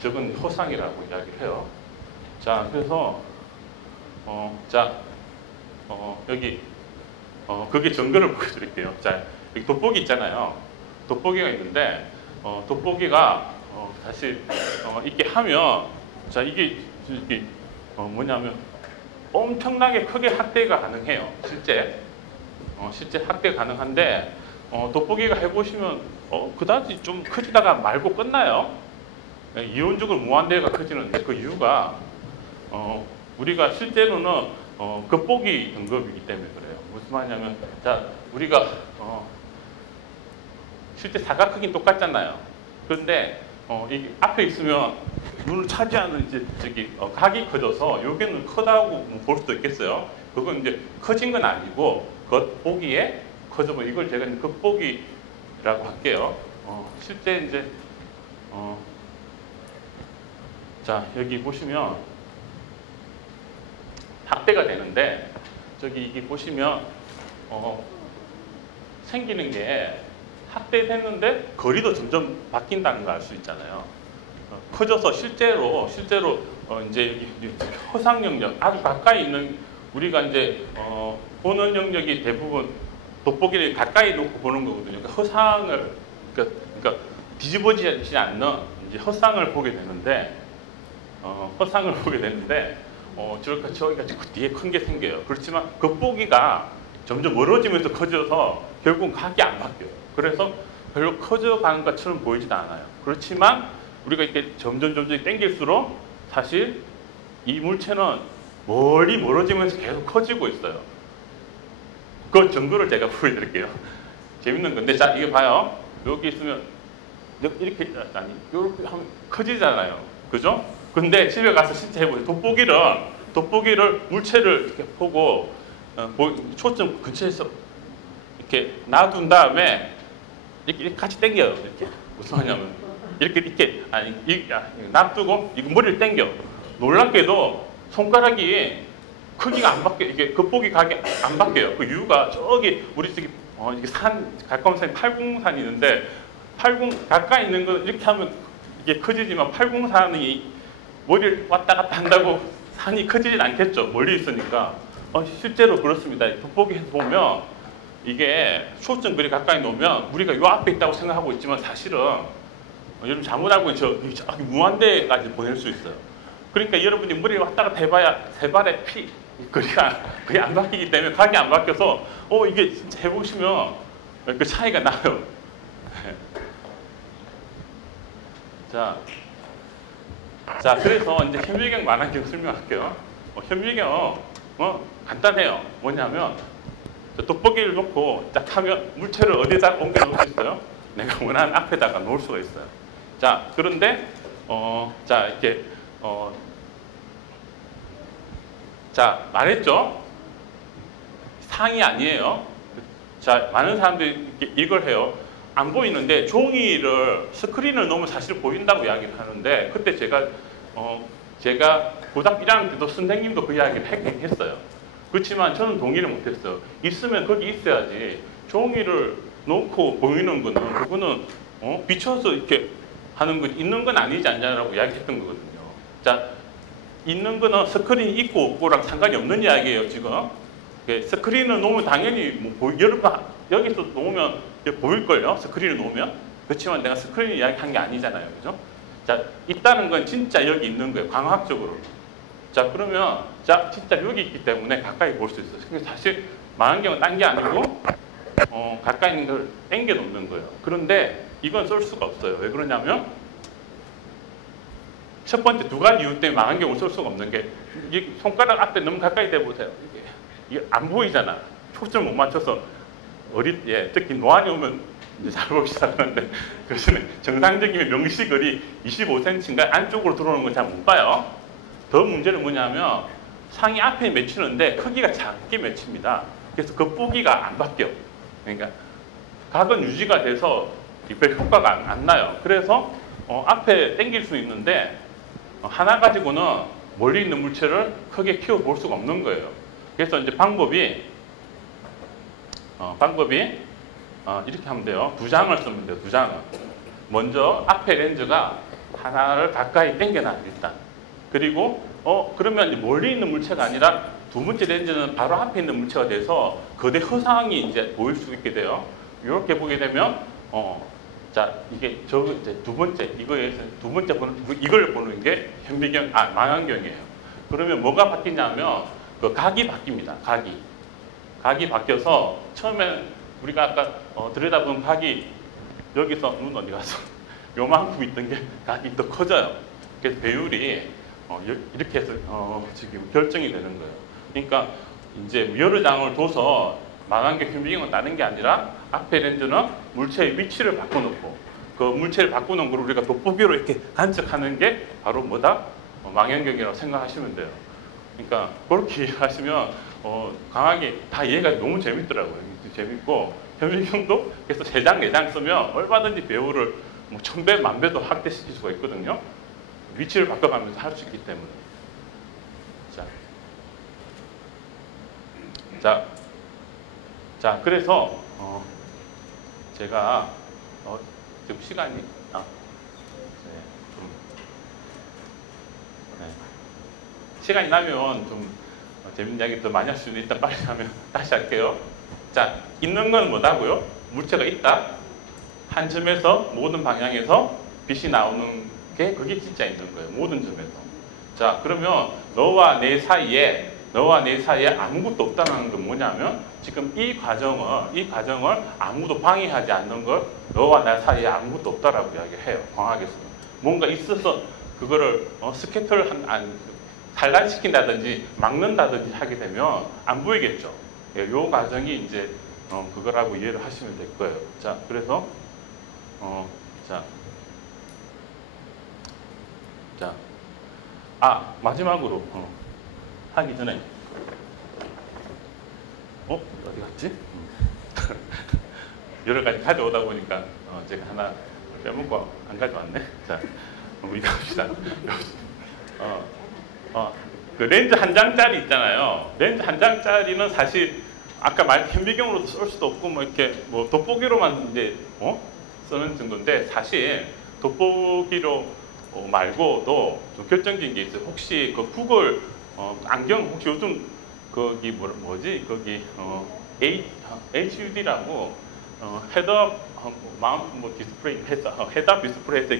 저건 허상이라고 이야기를 해요. 자 그래서 여기 그게 증거를 보여드릴게요. 자, 여기 돋보기 있잖아요. 돋보기가 있는데, 돋보기가 사실 이렇게 하면, 자 이게 뭐냐면 엄청나게 크게 확대가 가능해요. 실제 확대 가능한데 돋보기가 해보시면 그다지 좀 커지다가 말고 끝나요. 이론적으로 무한대가 커지는데 그 이유가 우리가 실제로는 겉보기 등급이기 때문에 그래요. 무슨 말이냐면 자 우리가 실제 사각 크기는 똑같잖아요. 그런데 이게 앞에 있으면 눈을 차지하는 이제 각이 커져서 여기는 크다고 볼 수도 있겠어요. 그건 이제 커진 건 아니고 겉보기에 커져서 이걸 제가 겉보기라고 할게요. 실제 이제 자 여기 보시면 확대가 되는데 이게 보시면 생기는 게 확대됐는데 거리도 점점 바뀐다는 걸 알 수 있잖아요. 커져서 실제로 이제 허상 영역 아주 가까이 있는 우리가 이제 보는 영역이 대부분 돋보기를 가까이 놓고 보는 거거든요. 그러니까 허상을 그러니까 뒤집어지지 않는 이제 허상을 보게 되는데 저기가 뒤에 큰 게 생겨요. 그렇지만 겉보기가 점점 멀어지면서 커져서 결국 각이 안 바뀌어요. 그래서 별로 커져가는 것처럼 보이지도 않아요. 그렇지만 우리가 이렇게 점점 당길수록 사실 이 물체는 멀어지면서 계속 커지고 있어요. 그 증거를 제가 보여드릴게요. 재밌는 건데, 자 이게 봐요. 여기 있으면 이렇게 하면 커지잖아요. 그죠? 근데 집에 가서 실제 해보세요. 돋보기를 물체를 이렇게 보고 초점 근처에서 이렇게 놔둔 다음에 이렇게 같이 당겨요. 이렇게 무슨 말이냐면 이렇게 놔두고 이거 머리를 당겨. 놀랍게도 손가락이 크기가 안 바뀌어요. 이게 겉보기 각이 안 바뀌어요. 그 이유가 저기 우리 저기 이게 가까운 산이 팔궁산이 있는데 가까이 있는 거 이렇게 하면 이게 커지지만 팔궁산이 머리를 왔다 갔다 한다고 산이 커지진 않겠죠. 멀리 있으니까. 실제로 그렇습니다. 돋보기에서 보면 이게 초점 그리 가까이 놓으면 우리가 요 앞에 있다고 생각하고 있지만 사실은 여러분 잘못 알고 있는 저기 무한대까지 보낼 수 있어요. 그러니까 여러분이 머리 왔다 갔다 해봐야 세 발의 피 거리가 거의 안 바뀌기 때문에 각이 안 바뀌어서 이게 진짜 해보시면 그 차이가 나요. 자 그래서 이제 현미경 만환경 설명할게요. 현미경 간단해요. 뭐냐면 돋보기를 놓고 딱 하면 물체를 어디다 옮겨 놓을 수 있어요? 내가 원하는 앞에다가 놓을 수가 있어요. 자 그런데 자 이렇게 자 말했죠? 상이 아니에요. 자 많은 사람들이 이걸 해요. 안 보이는데 종이를 스크린을 놓으면 사실 보인다고 이야기를 하는데 그때 제가 고등학교 1학년 때도 선생님도 그 이야기를 했어요. 그렇지만 저는 동의를 못했어요. 있으면 거기 있어야지. 종이를 놓고 보이는 거는 그거는 비춰서 이렇게 하는 거 있는 건 아니지 않냐라고 이야기했던 거거든요. 자 있는 거는 스크린이 있고 없고랑 상관이 없는 이야기예요 지금. 스크린을 놓으면 당연히 여러분 여기서 놓으면 보일걸요? 스크린을 놓으면. 그렇지만 내가 스크린 이야기한 게 아니잖아요. 그죠? 자, 있다는 건 진짜 여기 있는 거예요. 광학적으로. 자, 그러면 자 진짜 여기 있기 때문에 가까이 볼 수 있어요. 근데 사실 망원경은 딴 게 아니고 가까이 있는 걸 당겨 놓는 거예요. 그런데 이건 쓸 수가 없어요. 왜 그러냐면 첫 번째 두 가지 이유 때문에 망원경을 쓸 수가 없는 게 이 손가락 앞에 너무 가까이 대보세요. 이게 안 보이잖아. 초점 못 맞춰서 특히 노안이 오면 이제 잘 보기 시작하는데 그것은 정상적이면 명시거리 25cm인가 안쪽으로 들어오는 건 잘 못 봐요. 더 문제는 뭐냐면 상이 앞에 맺히는데 크기가 작게 맺힙니다. 그래서 겉보기가 안 바뀌어. 그러니까 각은 유지가 돼서 별 효과가 안 나요. 그래서 앞에 당길 수 있는데 하나 가지고는 멀리 있는 물체를 크게 키워 볼 수가 없는 거예요. 그래서 이제 방법이 이렇게 하면 돼요. 두 장을 쓰면 돼요. 두 장을. 먼저 앞에 렌즈가 하나를 가까이 당겨놔요. 일단. 그리고 그러면 이제 멀리 있는 물체가 아니라 두 번째 렌즈는 바로 앞에 있는 물체가 돼서 거대 허상이 이제 보일 수 있게 돼요. 이렇게 보게 되면 자 이게 이제 두 번째 이거에서 두 번째 이걸 보는 게 망원경이에요. 그러면 뭐가 바뀌냐면 그 각이 바뀝니다. 각이 바뀌어서 처음에 우리가 아까 들여다본 각이 여기서 눈 어디 갔어? 요만큼 있던 게 각이 더 커져요. 그래서 배율이 이렇게 해서 지금 결정이 되는 거예요. 그러니까 이제 여러 장을 둬서 망원경 현미경은 다른 게 아니라 앞에 렌즈는 물체의 위치를 바꿔놓고 그 물체를 바꾸는 걸 우리가 돋보기로 이렇게 간척하는 게 바로 뭐다? 망원경이라고 생각하시면 돼요. 그러니까 그렇게 하시면 강하게 다 이해가 너무 재밌더라고요. 재밌고 현미경도 그래서 3장, 4장 쓰면 얼마든지 배우를 1000배, 10,000배도 확대시킬 수가 있거든요. 위치를 바꿔가면서 할 수 있기 때문에. 자, 그래서 제가 지금 시간이 시간이 나면 좀 재밌는 이야기 더 많이 할 수 있는데 일단 빨리 하면 다시 할게요. 자, 있는 건 뭐다고요? 물체가 있다. 한 점에서 모든 방향에서 빛이 나오는 게 그게 진짜 있는 거예요. 모든 점에서. 자, 그러면 너와 내 사이에 아무것도 없다는 건 뭐냐면 지금 이 과정을 아무도 방해하지 않는 걸 너와 나 사이에 아무것도 없다라고 이야기해요. 광학에서는. 뭔가 있어서 그거를 스캐터를 산란시킨다든지 막는다든지 하게 되면 안 보이겠죠. 이 과정이 이제 그거라고 이해를 하시면 될 거예요. 자, 그래서 마지막으로 하기 전에 어디 갔지? 여러 가지 가져오다 보니까 제가 하나 빼먹고 안 가져왔네. 자, 이거 합시다. 그 렌즈 한 장짜리 있잖아요. 렌즈 한 장짜리는 사실 아까 말한 현미경으로도 쓸 수도 없고 이렇게 돋보기로만 이제 쓰는 정도인데 사실 돋보기로 말고도 좀 결정적인 게 있어요. 혹시 그 구글 안경 혹시 요즘 거기 뭐지 거기 HUD라고 헤드업 마운트 뭐 디스플레이 해서 헤드업 디스플레이에서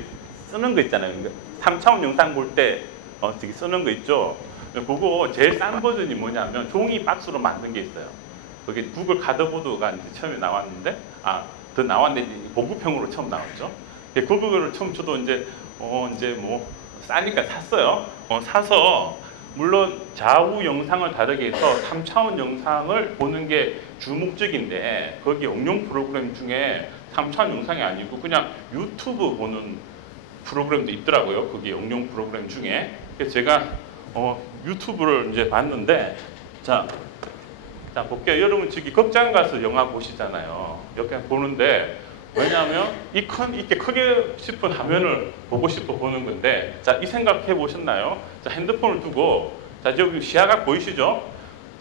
쓰는 거 있잖아요. 그러니까 3차원 영상 볼 때 저기 쓰는 거 있죠. 그거 제일 싼 버전이 뭐냐면 종이 박스로 만든 게 있어요. 그게 구글 카드보드가 이제 처음에 나왔는데 더 나왔는데 보급형으로 처음 나왔죠. 그거를 처음 저도 이제 뭐 싸니까 샀어요. 사서 물론 좌우 영상을 다르게 해서 3차원 영상을 보는 게 주목적인데 거기 응용 프로그램 중에 3차원 영상이 아니고 그냥 유튜브 보는 프로그램도 있더라고요. 거기 응용 프로그램 중에. 그래서 제가 유튜브를 이제 봤는데 자 볼게요. 여러분 저기 극장 가서 영화 보시잖아요. 여기 보는데 왜냐하면 이렇게 크게 싶은 화면을 보고 싶어 보는 건데 자, 이 생각 해보셨나요? 자, 핸드폰을 두고 자, 여기 시야각 보이시죠?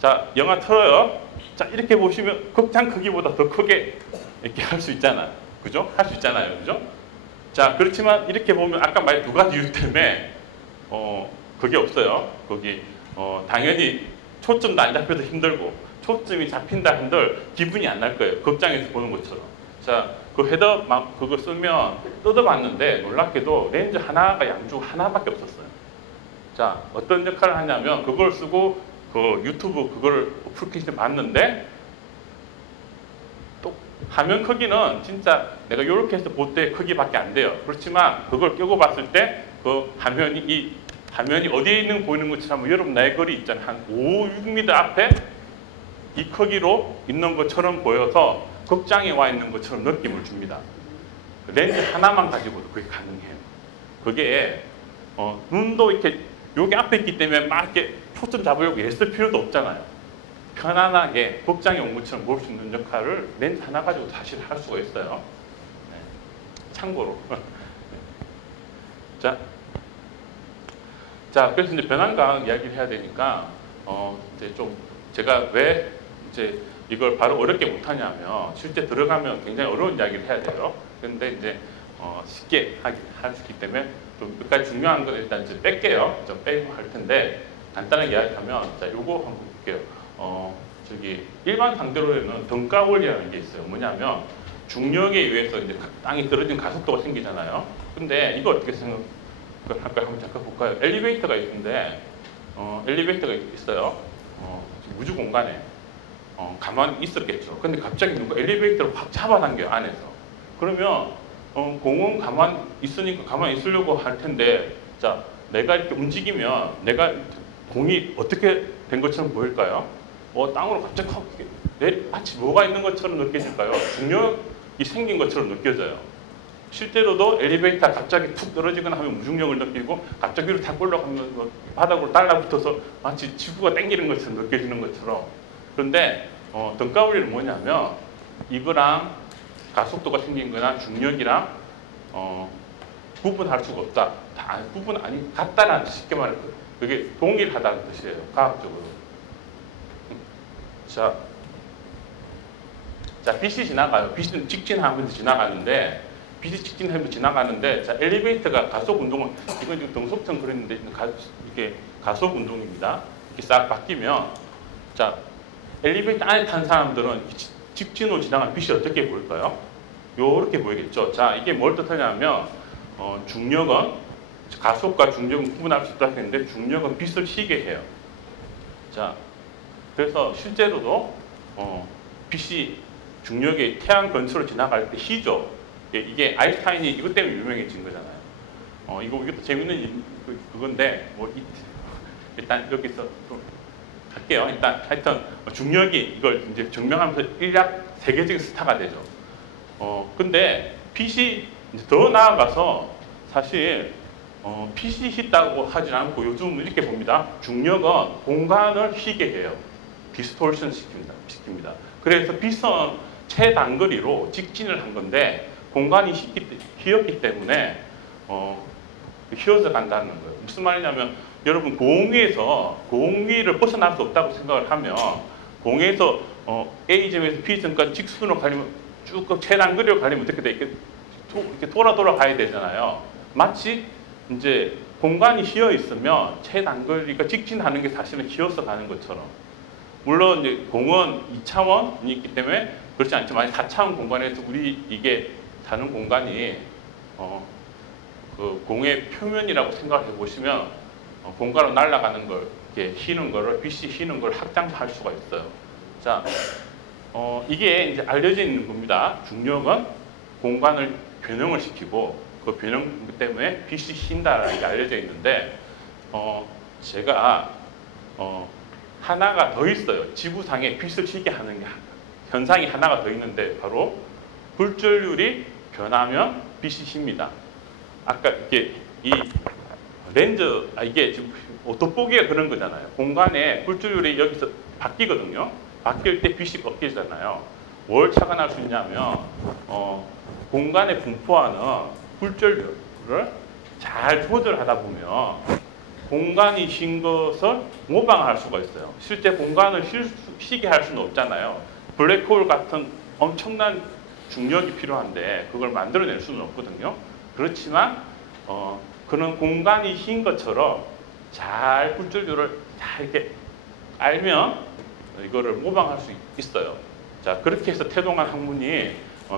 자, 영화 틀어요. 자, 이렇게 보시면 극장 크기보다 더 크게 이렇게 할 수 있잖아요. 그죠? 할 수 있잖아요. 그죠? 자, 그렇지만 이렇게 보면 아까 말한 두 가지 이유 때문에 그게 없어요. 거기 당연히 초점도 안 잡혀도 힘들고 초점이 잡힌다 한들 기분이 안 날 거예요. 극장에서 보는 것처럼. 자, 그 헤더 그거 쓰면 뜯어봤는데 놀랍게도 렌즈 하나가 양쪽 하나밖에 없었어요. 자, 어떤 역할을 하냐면 그걸 쓰고 그 유튜브 그거를 어플리케이션 봤는데 또 화면 크기는 진짜 내가 이렇게 해서 볼 때 크기밖에 안 돼요. 그렇지만 그걸 껴고 봤을 때 그 화면이 어디에 있는 보이는 것처럼 여러분 내 거리 있잖아요. 한 5, 6m 앞에 이 크기로 있는 것처럼 보여서 극장에 와 있는 것처럼 느낌을 줍니다. 렌즈 하나만 가지고도 그게 가능해요. 그게 눈도 이렇게 여기 앞에 있기 때문에 막 이렇게 초점 잡으려고 애쓸 필요도 없잖아요. 편안하게 극장에 온 것처럼 볼 수 있는 역할을 렌즈 하나 가지고 사실 할 수가 있어요. 네. 참고로. 자, 그래서 이제 변환강 이야기를 해야 되니까 이제 좀 제가 왜 이제 이걸 바로 어렵게 못하냐면 실제 들어가면 굉장히 어려운 이야기를 해야 돼요. 그런데 이제 쉽게 할 수 있기 때문에 좀 몇 가지 중요한 건 일단 이제 뺄게요. 좀 빼고 할 텐데 간단하게 이야기하면 자, 요거 한번 볼게요. 저기 일반 상대로에는 등가 원리라는 게 있어요. 뭐냐면 중력에 의해서 이제 땅이 떨어진 가속도가 생기잖아요. 근데 이거 어떻게 생각할까요? 한번 잠깐 볼까요? 엘리베이터가 있는데 엘리베이터가 있어요. 우주 공간에 가만히 있었겠죠. 근데 갑자기 누가 엘리베이터를 확 잡아당겨요, 안에서. 그러면 공은 가만히 있으니까 가만히 있으려고 할 텐데 자, 내가 이렇게 움직이면 내가 공이 어떻게 된 것처럼 보일까요? 땅으로 갑자기 마치 뭐가 있는 것처럼 느껴질까요? 중력이 생긴 것처럼 느껴져요. 실제로도 엘리베이터 갑자기 툭 떨어지거나 하면 무중력을 느끼고 갑자기 위로 탁 올라가면 바닥으로 달라붙어서 마치 지구가 당기는 것처럼 느껴지는 것처럼. 그런데 등가 원리는 뭐냐면 이거랑 가속도가 생긴 거나 중력이랑 구분할 수가 없다. 다 구분 아니 같다라는 뜻, 쉽게 말해서 그게 동일하다는 뜻이에요. 과학적으로. 자, 빛이 지나가요. 빛은 직진하면서 지나가는데 빛이 직진하면서 지나가는데 자, 엘리베이터가 가속 운동을 이건 지금 등속성 그랬는데 이게 가속 운동입니다. 이렇게 싹 바뀌면 자, 엘리베이터 안에 탄 사람들은 직진으로 지나가는 빛이 어떻게 보일까요? 요렇게 보이겠죠. 자, 이게 뭘 뜻하냐면 중력은 가속과 중력은 구분할 수 있다고 했는데 중력은 빛을 휘게 해요. 자, 그래서 실제로도 빛이 중력의 태양 근처로 지나갈 때 휘죠. 이게 아인슈타인이 이것 때문에 유명해진 거잖아요. 이것도 재밌는 그건데 일단 여기서 좀 할게요. 일단 하여튼 중력이 이걸 이제 증명하면서 일약 세계적인 스타가 되죠. 근데 빛이 이제 더 나아가서 사실 빛이 휘다고 하진 않고 요즘 이렇게 봅니다. 중력은 공간을 휘게 해요. 디스토션 시킵니다. 그래서 빛은 최단거리로 직진을 한 건데 공간이 휘었기 때문에 휘어서 간다는 거예요. 무슨 말이냐면 여러분 공위를 벗어날 수 없다고 생각을 하면 공에서 A점에서 B점까지 직선으로 가려면 쭉 최단거리로 가려면 어떻게 돼? 이렇게 돌아 가야 되잖아요. 마치 이제 공간이 휘어 있으면 최단거리가 직진하는 게 사실은 휘어서 가는 것처럼 물론 이제 공은 2차원이 있기 때문에 그렇지 않지만 4차원 공간에서 우리 이게 사는 공간이 그 공의 표면이라고 생각해 보시면 공간으로 날아가는 걸 이렇게 휘는 거를 빛이 휘는 걸 확장할 수가 있어요. 자, 이게 이제 알려져 있는 겁니다. 중력은 공간을 변형을 시키고 그 변형 때문에 빛이 휜다라는 게 알려져 있는데 제가 하나가 더 있어요. 지구상에 빛을 휘게 하는 현상이 하나가 더 있는데 바로 굴절율이 변하면 빛이 휜니다. 아까 이 렌즈, 이게 지금 돋보기가 그런 거잖아요. 공간에 굴절율이 여기서 바뀌거든요. 바뀔 때 빛이 꺾이잖아요. 뭘 착안할 수 있냐면 공간에 분포하는 굴절율을 잘 조절하다 보면 공간이 휜 것을 모방할 수가 있어요. 실제 공간을 휘게 할 수는 없잖아요. 블랙홀 같은 엄청난 중력이 필요한데 그걸 만들어낼 수는 없거든요. 그렇지만 그런 공간이 휜 것처럼 잘 굴절율을 잘 이렇게 알면 이거를 모방할 수 있어요. 자, 그렇게 해서 태동한 학문이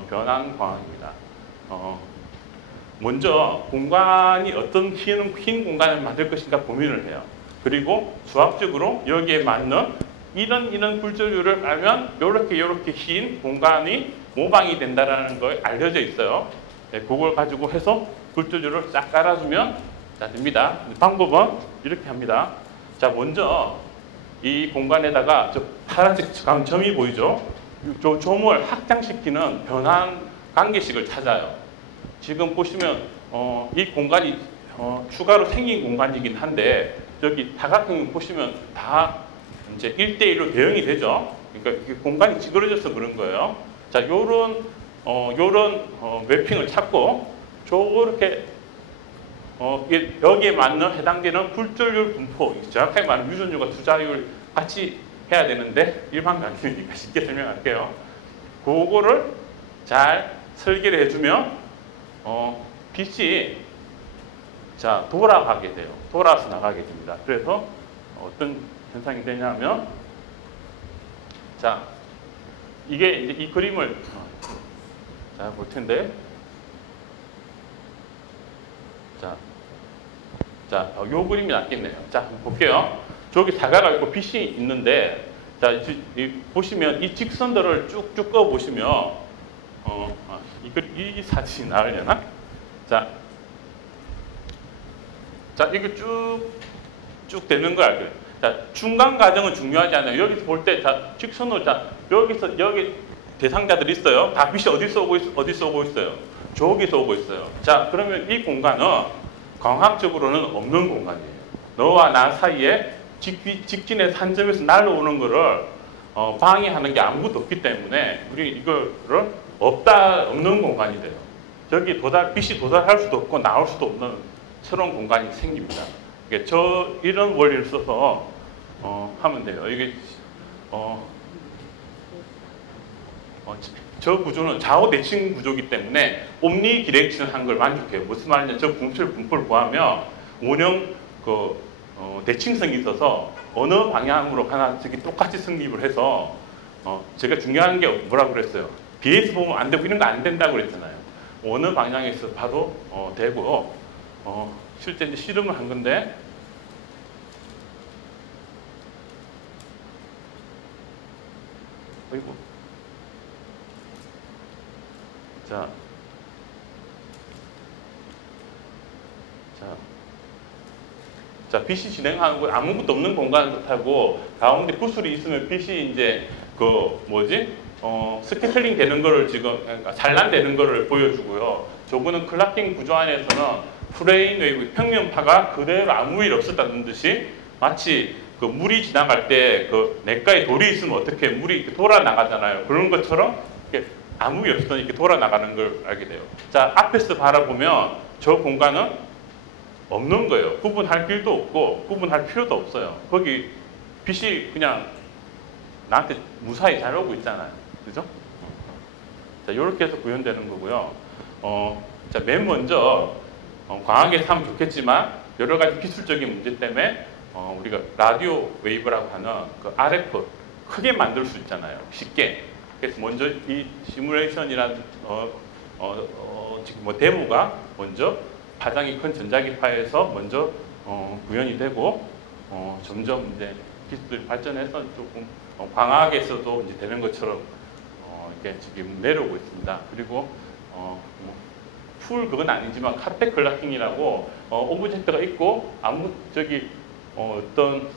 변환 과학입니다. 먼저 공간이 어떤 흰 공간을 만들 것인가 고민을 해요. 그리고 수학적으로 여기에 맞는 이런 굴절율을 알면 이렇게 흰 공간이 모방이 된다는 걸 알려져 있어요. 네, 그걸 가지고 해서 굴절율을 싹 깔아주면 됩니다. 방법은 이렇게 합니다. 자, 먼저 이 공간에다가 저 파란색 점이 보이죠? 저 점을 확장시키는 변환 관계식을 찾아요. 지금 보시면 이 공간이 추가로 생긴 공간이긴 한데 여기 다각형 보시면 다 이제 1대1로 대응이 되죠. 그러니까 이게 공간이 찌그러져서 그런 거예요. 자, 요런 매핑을 찾고 저렇게 여기에 맞는 해당되는 굴절율 분포, 정확하게 말하면 유전율과 투자율 같이 해야 되는데 일반이 아니니까 쉽게 설명할게요. 그거를 잘 설계를 해주면 빛이 자 돌아가게 돼요. 돌아서 나가게 됩니다. 그래서 어떤 현상이 되냐면 자 이게 이제 이 그림을 자 볼 텐데 요 그림이 낫겠네요. 자, 한번 볼게요. 저기 사과가 있고 빛이 있는데, 자, 보시면 이 직선들을 쭉쭉 꺼 보시면, 이 사진이 나으려나? 자, 이거 쭉 되는 걸 알게요. 자, 중간 과정은 중요하지 않아요. 여기서 볼 때, 자, 직선으로, 여기 대상자들이 있어요. 다 빛이 어디서 오고 있어요? 저기서 오고 있어요. 자, 그러면 이 공간은 광학적으로는 없는 공간이에요. 너와 나 사이에 직진의 산점에서 날아오는 거를 방해하는 게 아무것도 없기 때문에 우리 이거를 없는 공간이 돼요. 저기 빛이 도달할 수도 없고 나올 수도 없는 새로운 공간이 생깁니다. 이런 원리를 써서 하면 돼요. 이게 저 구조는 좌우 대칭 구조이기 때문에 옴니 디렉션한 걸 만족해요. 무슨 말이냐? 저 분포를 구하면 원형 대칭성이 있어서 어느 방향으로 하나 저기 똑같이 성립을 해서 제가 중요한 게 뭐라고 그랬어요? 비에서 보면 안 되고 이런 거 안 된다고 그랬잖아요. 어느 방향에서 봐도 되고 실제 이제 실험을 한 건데 어이구 자, 빛이 진행하는 거 아무것도 없는 공간을 뜻하고 가운데 구슬이 있으면 빛이 이제 스캐틀링 되는 거를 그러니까 산란되는 거를 보여주고요. 저거는 클라킹 구조 안에서는 플레인 웨이브, 평면파가 그대로 아무 일 없었다는 듯이 마치 그 물이 지나갈 때 그 냇가에 돌이 있으면 어떻게 물이 이렇게 돌아 나가잖아요. 그런 것처럼 이렇게 아무 일 없었더니 이렇게 돌아 나가는 걸 알게 돼요. 자, 앞에서 바라보면 저 공간은 없는 거예요. 구분할 길도 없고 구분할 필요도 없어요. 거기 빛이 그냥 나한테 무사히 잘 오고 있잖아요. 그죠? 자, 이렇게 해서 구현되는 거고요. 자, 맨 먼저 광학에서 하면 좋겠지만 여러 가지 기술적인 문제 때문에 우리가 라디오 웨이브라고 하는 그 RF 크게 만들 수 있잖아요. 쉽게. 그래서 먼저 이 시뮬레이션이란 지금 뭐 데모가 먼저 파장이 큰 전자기파에서 먼저 구현이 되고 점점 이제 기술이 발전해서 조금 광학에서도 이제 되는 것처럼 이렇게 지금 내려오고 있습니다. 그리고 풀 그건 아니지만 카펫 클라킹이라고 오브젝트가 있고 아무 어떤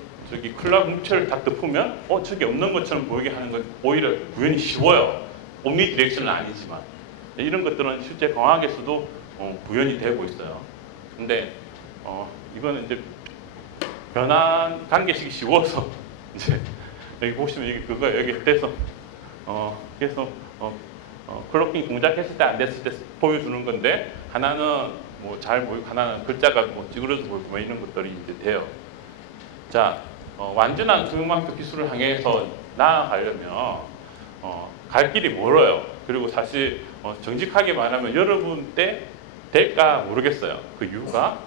클락 물체를 다 덮으면 저기 없는 것처럼 보이게 하는 건 오히려 구현이 쉬워요. 옴니 디렉션은 아니지만 이런 것들은 실제 광학에서도 구현이 되고 있어요. 근데 이거는 이제 변환 관계식이 쉬워서 이제 여기 보시면 이게 그거 여기 떼서 그래서 클로킹 동작했을 때 안 됐을 때 보여주는 건데 하나는 뭐 잘 보이고 하나는 글자가 뭐 찌그러져 보이고 뭐 이런 것들이 이제 돼요. 자, 완전한 투명망토 기술을 향해서 나아가려면 갈 길이 멀어요. 그리고 사실 정직하게 말하면 여러분 때 될까 모르겠어요. 그 이유가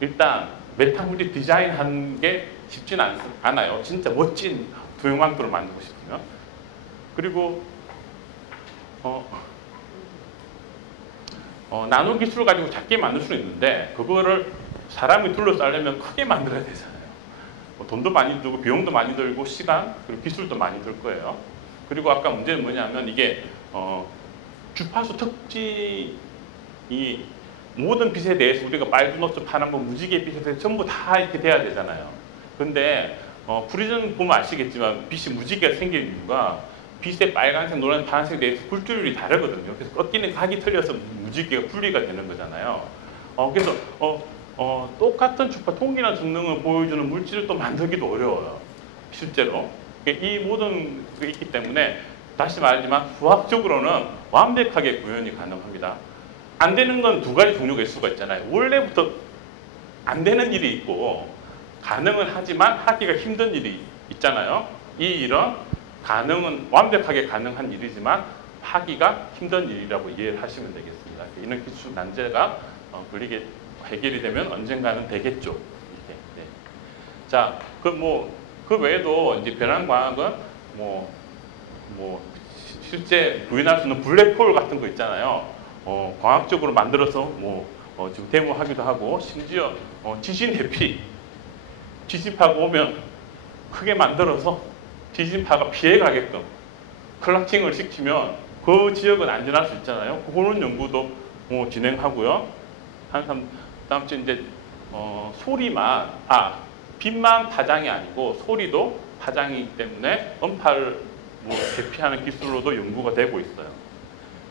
일단 메타물리 디자인하는 게 쉽지는 않아요. 진짜 멋진 투명망토를 만들고 싶으면. 그리고 나노 기술을 가지고 작게 만들 수는 있는데 그거를 사람이 둘러싸려면 크게 만들어야 되잖아요. 돈도 많이 들고 비용도 많이 들고 시간 그리고 기술도 많이 들 거예요. 그리고 아까 문제는 뭐냐면 이게 주파수 특징이 모든 빛에 대해서 우리가 빨간 노트 파란 거 무지개 빛에 대해서 전부 다 이렇게 돼야 되잖아요. 근데 프리즘 보면 아시겠지만 빛이 무지개가 생길 이유가 빛의 빨간색, 노란색, 파란색에 대해서 굴절율이 다르거든요. 그래서 꺾이는 각이 틀려서 무지개가 분리가 되는 거잖아요. 그래서 똑같은 주파 통기나 성능을 보여주는 물질을 또 만들기도 어려워요. 실제로. 이 모든 게 있기 때문에 다시 말하지만 수학적으로는 완벽하게 구현이 가능합니다. 안 되는 건 두 가지 종류가 있을 수가 있잖아요. 원래부터 안 되는 일이 있고 가능은 하지만 하기가 힘든 일이 있잖아요. 이 일은 완벽하게 가능한 일이지만 하기가 힘든 일이라고 이해를 하시면 되겠습니다. 이런 기술 난제가 해결이 되면 언젠가는 되겠죠. 이렇게. 네. 자, 그 외에도 이제 변환광학은 실제 구현할 수 있는 블랙홀 같은 거 있잖아요. 광학적으로 만들어서 지금 데모하기도 하고 심지어 지진 회피, 지진파가 오면 크게 만들어서 지진파가 피해가게끔 클락킹을 시키면 그 지역은 안전할 수 있잖아요. 그거는 연구도 진행하고요. 다음 주 이제 소리만 빛만 파장이 아니고 소리도 파장이기 때문에 음파를 대피하는 기술로도 연구가 되고 있어요.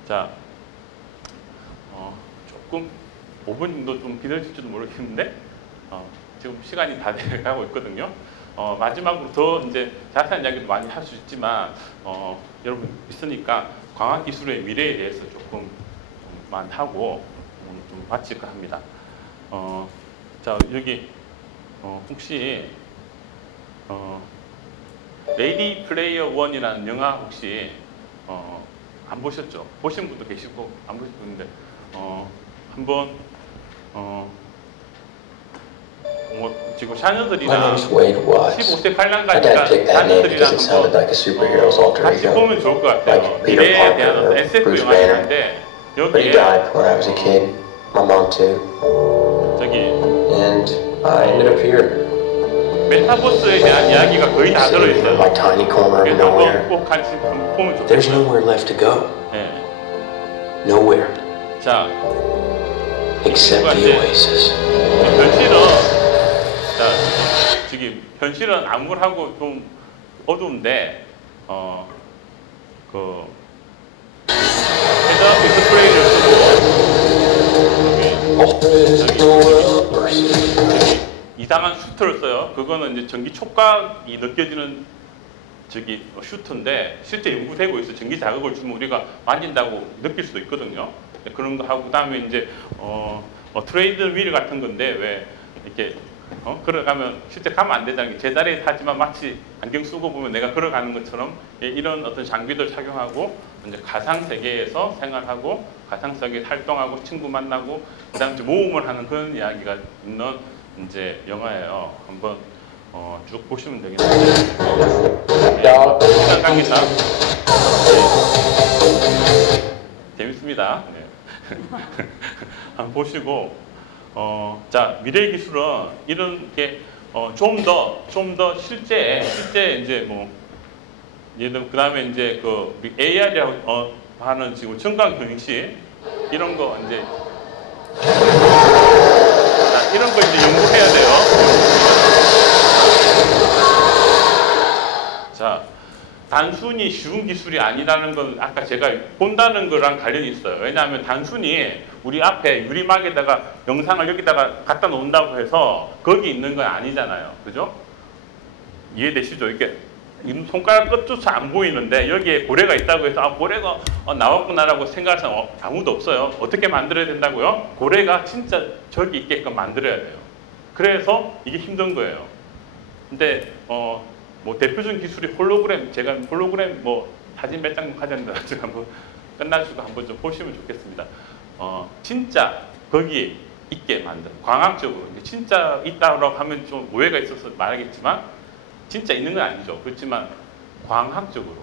자, 조금 5분 정도 좀 기다리실지도 모르겠는데 지금 시간이 다 돼가고 있거든요. 마지막으로 더 이제 자세한 이야기도 많이 할 수 있지만 여러분 있으니까 광학 기술의 미래에 대해서 조금만 하고 좀 마칠까 합니다. 자, 여기 혹시 레이디 플레이어 원이라는 영화 혹시 안 보셨죠? 보신 분도 계시고 안 보신 분인데 한번 지금 샤녀들이랑 15세 관람가니까 샤녀들이랑 한번 같이 보면 좋을 것 같아요. 미래에 대한 SF 영화인데 여기에 저기 메타버스에 대한 이야기가 거의 다 들어있어요. 그래서 한번 꼭 같이 보면 좋겠어요. 네. 자, 현실은 암울하고 좀 어두운데 헤드업 디스플레이를 쓰고 이상한 슈터를 써요. 그거는 이제 전기 촉각이 느껴지는 슈터인데 실제 연구되고 있어요. 전기 자극을 주면 우리가 만진다고 느낄 수도 있거든요. 그런 거 하고 그다음에 이제 트레이드 휠 같은 건데 왜 이렇게 걸어가면 실제 가면 안 되잖아요. 제자리에 타지만 마치 안경 쓰고 보면 내가 걸어가는 것처럼 이런 어떤 장비들 착용하고 이제 가상 세계에서 생활하고 가상 세계에 활동하고 친구 만나고 그다음에 모험을 하는 그런 이야기가 있는 이제 영화예요. 한번 쭉 보시면 되겠습니다. 시간 관계상 재밌습니다. 네. 한번 보시고 자 미래 기술은 이런 게 좀 더 실제 이제 뭐 예를 들면 그다음에 이제 그 AR이라고 하는 지금 증강 경식 이런 거 이제 자, 이런 거 이제 연구해야 돼요. 자, 단순히 쉬운 기술이 아니라는 건 아까 제가 본다는 거랑 관련이 있어요. 왜냐하면 단순히 우리 앞에 유리막에다가 영상을 여기다가 갖다 놓는다고 해서 거기 있는 건 아니잖아요. 그죠? 이해되시죠? 이렇게 손가락 끝조차 안 보이는데 여기에 고래가 있다고 해서 아 고래가 나왔구나라고 생각할 사람 아무도 없어요. 어떻게 만들어야 된다고요? 고래가 진짜 저기 있게끔 만들어야 돼요. 그래서 이게 힘든 거예요. 근데 뭐 대표적인 기술이 홀로그램, 제가 홀로그램 뭐 사진 몇 장 하자는데 나중에 한번 끝나시고 한번 좀 보시면 좋겠습니다. 진짜 거기에 있게 만든 광학적으로 진짜 있다고 하면 좀 오해가 있어서 말하겠지만 진짜 있는 건 아니죠. 그렇지만 광학적으로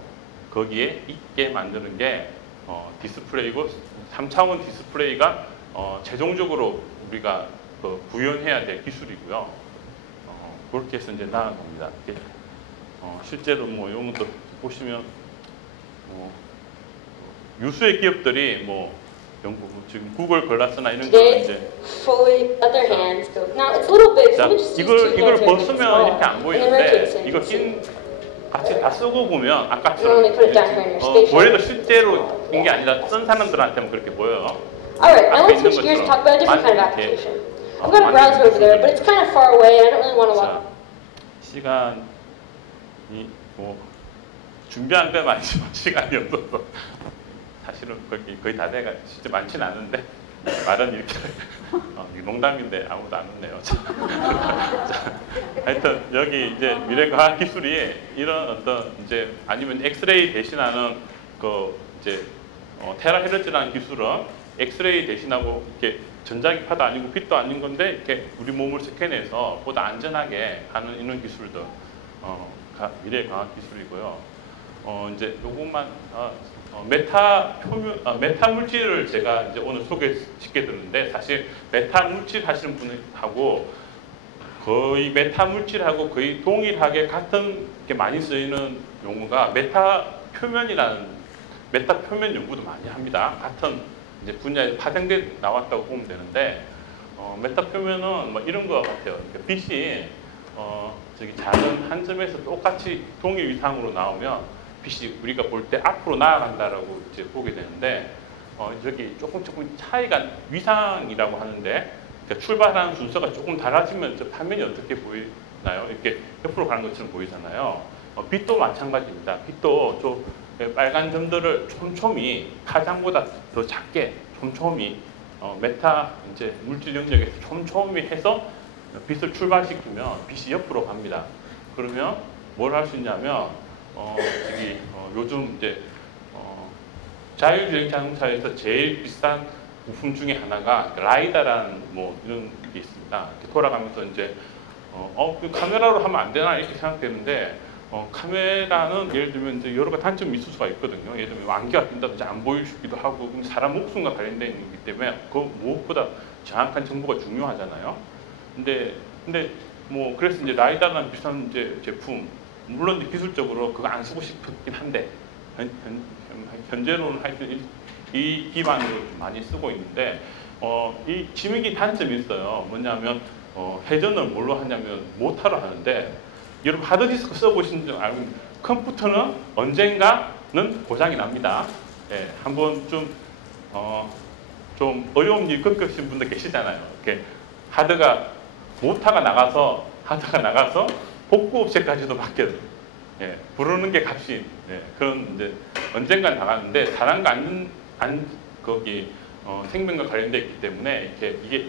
거기에 있게 만드는 게 디스플레이고 3차원 디스플레이가 최종적으로 우리가 구현해야 될 기술이고요. 그렇게 해서 이제 나아갑니다. 실제로 뭐 이런 것도 보시면 유수의 기업들이 뭐 영국 지금 구글 글라스나 이런 거 이제 자 이걸 벗으면 이렇게 안 보이는데 이거 같이 다 쓰고 보면 아까처럼 고래도 실제로 인 게 아니라 쓴 사람들한테만 그렇게 보여요. Alright, now let's switch gears and talk about a different kind of application. I'm going to browse over there, but it's kind of far away and I don't really want to walk. 시간이 뭐 준비한 건 많지만 시간이 없어서 사실은 거의 다 돼가 진짜 많지는 않은데 말은 이렇게 농담인데 아무도 안 웃네요. 자, 하여튼 여기 이제 미래과학 기술이 이런 어떤 이제 아니면 엑스레이 대신하는 그 이제 테라헤르츠라는 기술은 엑스레이 대신하고 이렇게 전자기파도 아니고 빛도 아닌 건데 이렇게 우리 몸을 스캔해서 보다 안전하게 하는 이런 기술들 미래 과학 기술이고요. 이제 요것만 메타 물질을 제가 이제 오늘 소개시켜 드렸는데 사실 메타 물질 하시는 분하고 거의 메타 물질하고 거의 동일하게 같은 게 많이 쓰이는 용어가 메타 표면 연구도 많이 합니다. 같은 이제 분야에 파생돼 나왔다고 보면 되는데 메타 표면은 뭐 이런 거 같아요. 그러니까 빛이 저기 작은 한 점에서 똑같이 동일 위상으로 나오면 빛이 우리가 볼 때 앞으로 나아간다라고 이제 보게 되는데 저기 조금 차이가 위상이라고 하는데 그러니까 출발하는 순서가 조금 달라지면 저 화면이 어떻게 보이나요? 이렇게 옆으로 가는 것처럼 보이잖아요. 빛도 마찬가지입니다. 빛도 저 빨간 점들을 촘촘히 파장보다 더 작게 촘촘히 메타 이제 물질 영역에서 촘촘히 해서 빛을 출발시키면 빛이 옆으로 갑니다. 그러면 뭘 할 수 있냐면 저기 요즘 이제 자율주행 자동차에서 제일 비싼 부품 중에 하나가 라이다라는 뭐 이런 게 있습니다. 이렇게 돌아가면서 이제 그 카메라로 하면 안 되나 이렇게 생각되는데 카메라는 예를 들면 이제 여러 가지 단점이 있을 수가 있거든요. 예를 들면 안개가 낀다든지 안 보이기도 하고 그럼 사람 목숨과 관련된 있기 때문에 그 무엇보다 정확한 정보가 중요하잖아요. 근데 뭐 그래서 이제 라이다라는 비싼 이제 제품 물론 이제 기술적으로 그거 안 쓰고 싶긴 한데 현재로는 하여튼 이 기반으로 좀 많이 쓰고 있는데 이 지명이 단점이 있어요. 뭐냐면 회전을 뭘로 하냐면 모터로 하는데 여러분 하드디스크 써보신 줄 알고 컴퓨터는 언젠가는 고장이 납니다. 예, 한번 좀 어려운 일 겪으신 분들 계시잖아요. 이렇게 모터가 나가서 복구 업체까지도 바뀌어요. 예, 부르는 게 값이 그런 이제 언젠간 나가는데 사람과 거기 생명과 관련되어 있기 때문에 이게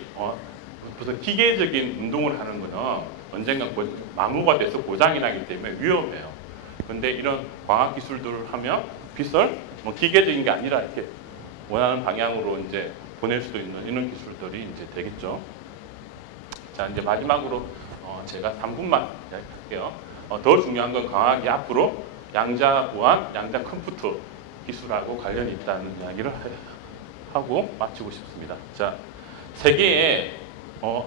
무슨 기계적인 운동을 하는 거는 언젠가 마모가 돼서 고장이 나기 때문에 위험해요. 그런데 이런 광학 기술들을 하면 빛을 뭐 기계적인 게 아니라 이렇게 원하는 방향으로 이제 보낼 수도 있는 이런 기술들이 이제 되겠죠. 자, 이제 마지막으로 제가 3분만 할게요. 더 중요한 건 광학이 앞으로 양자 보안, 양자 컴퓨터 기술하고 관련이 있다는 이야기를 하고 마치고 싶습니다. 자, 세계에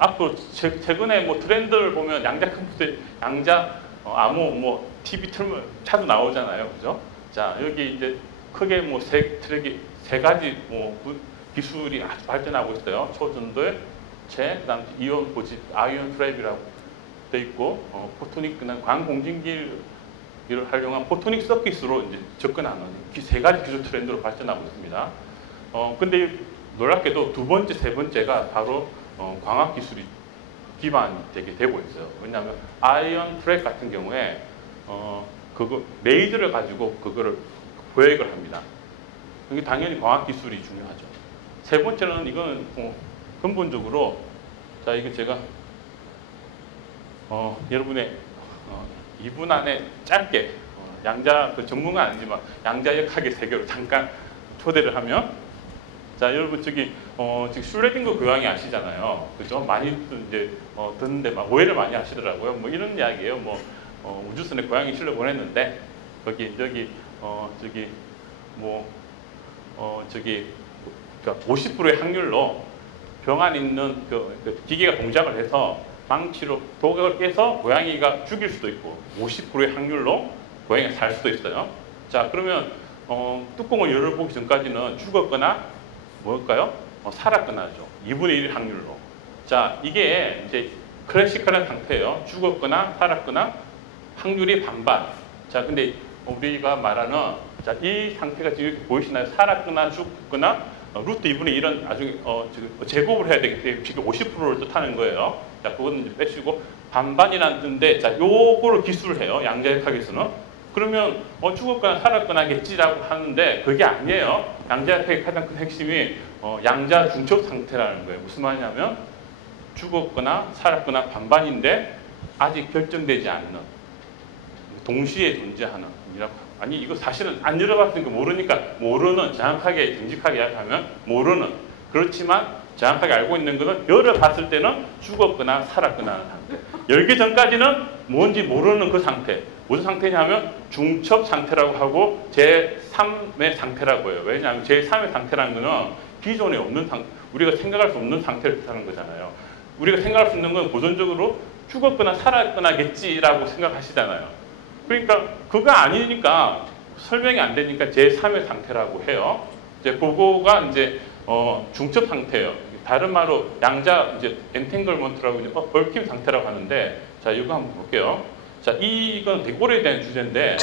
앞으로 최근에 뭐 트렌드를 보면 양자 컴퓨터, 양자 암호 뭐 TV 틀면 차도 나오잖아요, 그죠? 자, 여기 이제 크게 뭐 세 가지 뭐 기술이 아주 발전하고 있어요. 초전도체, 그다음 이온 고집, 아이온 트랩이라고 돼 있고, 포토닉 그냥 광공진기를 활용한 포토닉 서킷으로 이제 접근하는 세 가지 기술 트렌드로 발전하고 있습니다. 근데 놀랍게도 두 번째, 세 번째가 바로 광학 기술이 기반이 되게 되고 있어요. 왜냐하면 아이언 트랙 같은 경우에 그거 레이저를 가지고 그거를 보획을 합니다. 이게 당연히 광학 기술이 중요하죠. 세 번째는 이거는 근본적으로 자 이거 제가 여러분의 2분 안에 짧게 양자 그 전문가 아니지만 양자역학의 세계로 잠깐 초대를 하면 자 여러분 저기 지금 슐레딩거 교황이 아시잖아요, 그죠? 많이 이제 듣는데 막 오해를 많이 하시더라고요. 뭐 이런 이야기예요. 뭐 우주선에 고양이 실려 보냈는데 거기 저기 저기 뭐 저기 50%의 확률로 병 안에 있는 그 기계가 동작을 해서 방치로 독을 깨서 고양이가 죽일 수도 있고 50%의 확률로 고양이가 살 수도 있어요. 자 그러면 뚜껑을 열어보기 전까지는 죽었거나 뭘까요? 살았거나죠. 2분의 1 확률로. 자 이게 이제 클래시컬한 상태예요. 죽었거나 살았거나 확률이 반반. 자 근데 우리가 말하는 자, 이 상태가 지금 이렇게 보이시나요? 살았거나 죽거나 루트 2분의 1은 나중에 제곱을 해야 되기 때문에 지금 50%를 뜻하는 거예요. 자, 그거는 이제 빼시고 반반이라는 뜻인데 자, 요거를 기술을 해요. 양자역학에서는. 그러면 죽었거나 살았거나겠지라고 하는데 그게 아니에요. 양자역학의 가장 큰 핵심이 양자 중첩 상태라는 거예요. 무슨 말이냐면 죽었거나 살았거나 반반인데 아직 결정되지 않는 동시에 존재하는 아니 이거 사실은 안 열어봤으니까 모르니까 모르는 정확하게 정직하게 이야기하면 모르는 그렇지만 정확하게 알고 있는 것은 열어봤을 때는 죽었거나 살았거나 하는 상태. 열기 전까지는 뭔지 모르는 그 상태. 무슨 상태냐면 중첩 상태라고 하고 제3의 상태라고 해요. 왜냐하면 제3의 상태라는 것은 기존에 없는 상태, 우리가 생각할 수 없는 상태를 뜻하는 거잖아요. 우리가 생각할 수 있는 건 고전적으로 죽었거나 살았거나겠지라고 생각하시잖아요. 그러니까 그거 아니니까 설명이 안 되니까 제3의 상태라고 해요. 이제 그거가 이제 중첩 상태예요. 다른 말로 양자 이제 엔탱글먼트라고 이제 얽힘 상태라고 하는데 자 이거 한번 볼게요. 자 이건 되게 오래된 주제인데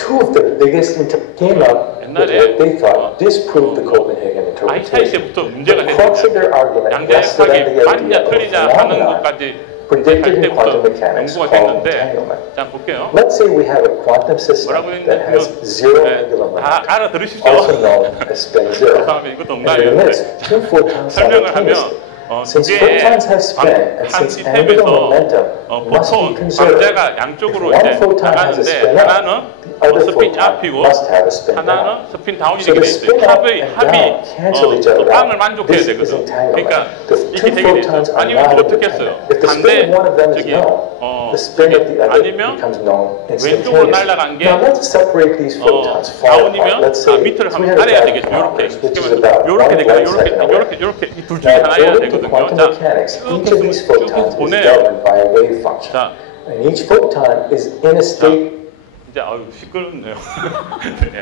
옛날에 아인슈타인 때부터 문제가 됐는데 양자역학이 맞냐 틀리냐 하는 것까지 할 때부터 연구가 됐는데 자 볼게요. 뭐라고 했는데 다 알아들으십시오. 다음에 이것도 농담이었는데 설명을 하면 그게 한 시스템에서 보통 광자가 양쪽으로 이제 나가는데 하나는 스핀 앞이고 하나는 스핀 다운이 되게 돼 있어요. 합이 빵을 만족해야 되거든. 그러니까 이렇게 되게 돼 있어요. 아니면 또 어떻게 했어요? 반대 저기 아니면 왼쪽으로 날아간 게 다운이면 밑을 하면 아래야 되겠죠. 이렇게 되거든요. 이렇게 둘 중에 하나여야 되거든요. 자, 쭉 보내요. 자, 이제 아유 시끄럽네요. 네.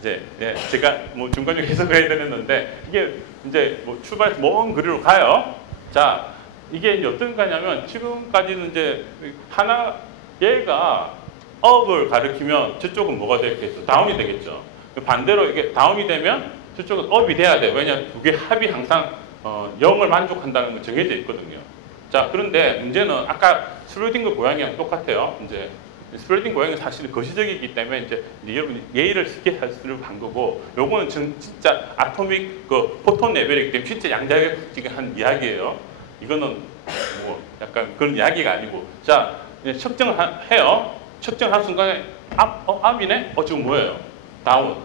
이제 제가 뭐 중간중간 해석을 해야 되는데 이게 이제 뭐 출발해서 먼 거리로 가요. 자, 이게 어떤 거냐면 지금까지는 이제 하나 얘가 업을 가리키면 저쪽은 뭐가 되겠어? 다운이 되겠죠. 반대로 이게 다운이 되면 저쪽은 업이 돼야 돼. 왜냐하면 두 개 합이 항상 0을 만족한다는 건 정해져 있거든요. 자, 그런데 문제는 아까 슐레딩거 고양이랑 똑같아요. 이제 슐레딩거 고양이는 사실은 거시적이기 때문에 이제 여러분 예의를 쉽게 하려고 한 거고, 요거는 진짜 아토믹 포톤 레벨이기 때문에 진짜 양자역학적인 이야기예요. 이거는 뭐 약간 그런 이야기가 아니고, 자 이제 측정을 해요. 측정한 순간에 업이네? 지금 뭐예요? 다운.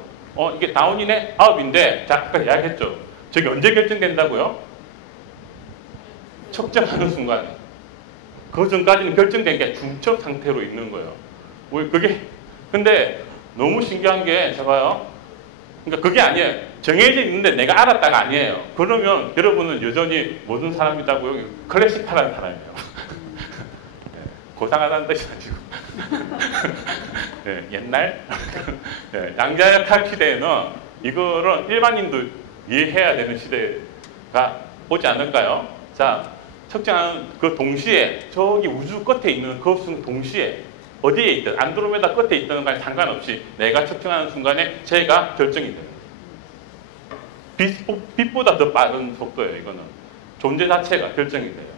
이게 다운이네? 업인데, 자 아까 이야기했죠. 저게 언제 결정된다고요? 측정하는 순간에. 그 전까지는 결정된 게 중첩 상태로 있는 거예요. 왜 그게 근데 너무 신기한 게 제가요. 그러니까 그게 아니에요. 정해져 있는데 내가 알았다가 아니에요. 그러면 여러분은 여전히 모든 사람이다고요. 클래식하다는 사람이에요. 고상하다는 뜻이 아니고 네, 옛날 네, 양자역학 시대에는 이거를 일반인도 이해해야 되는 시대가 오지 않을까요? 자, 측정하는 그 동시에 저기 우주 끝에 있는 그것은 동시에 어디에 있든 안드로메다 끝에 있든 간에 상관없이 내가 측정하는 순간에 제가 결정이 돼요. 빛보다 더 빠른 속도예요. 이거는 존재 자체가 결정이 돼요.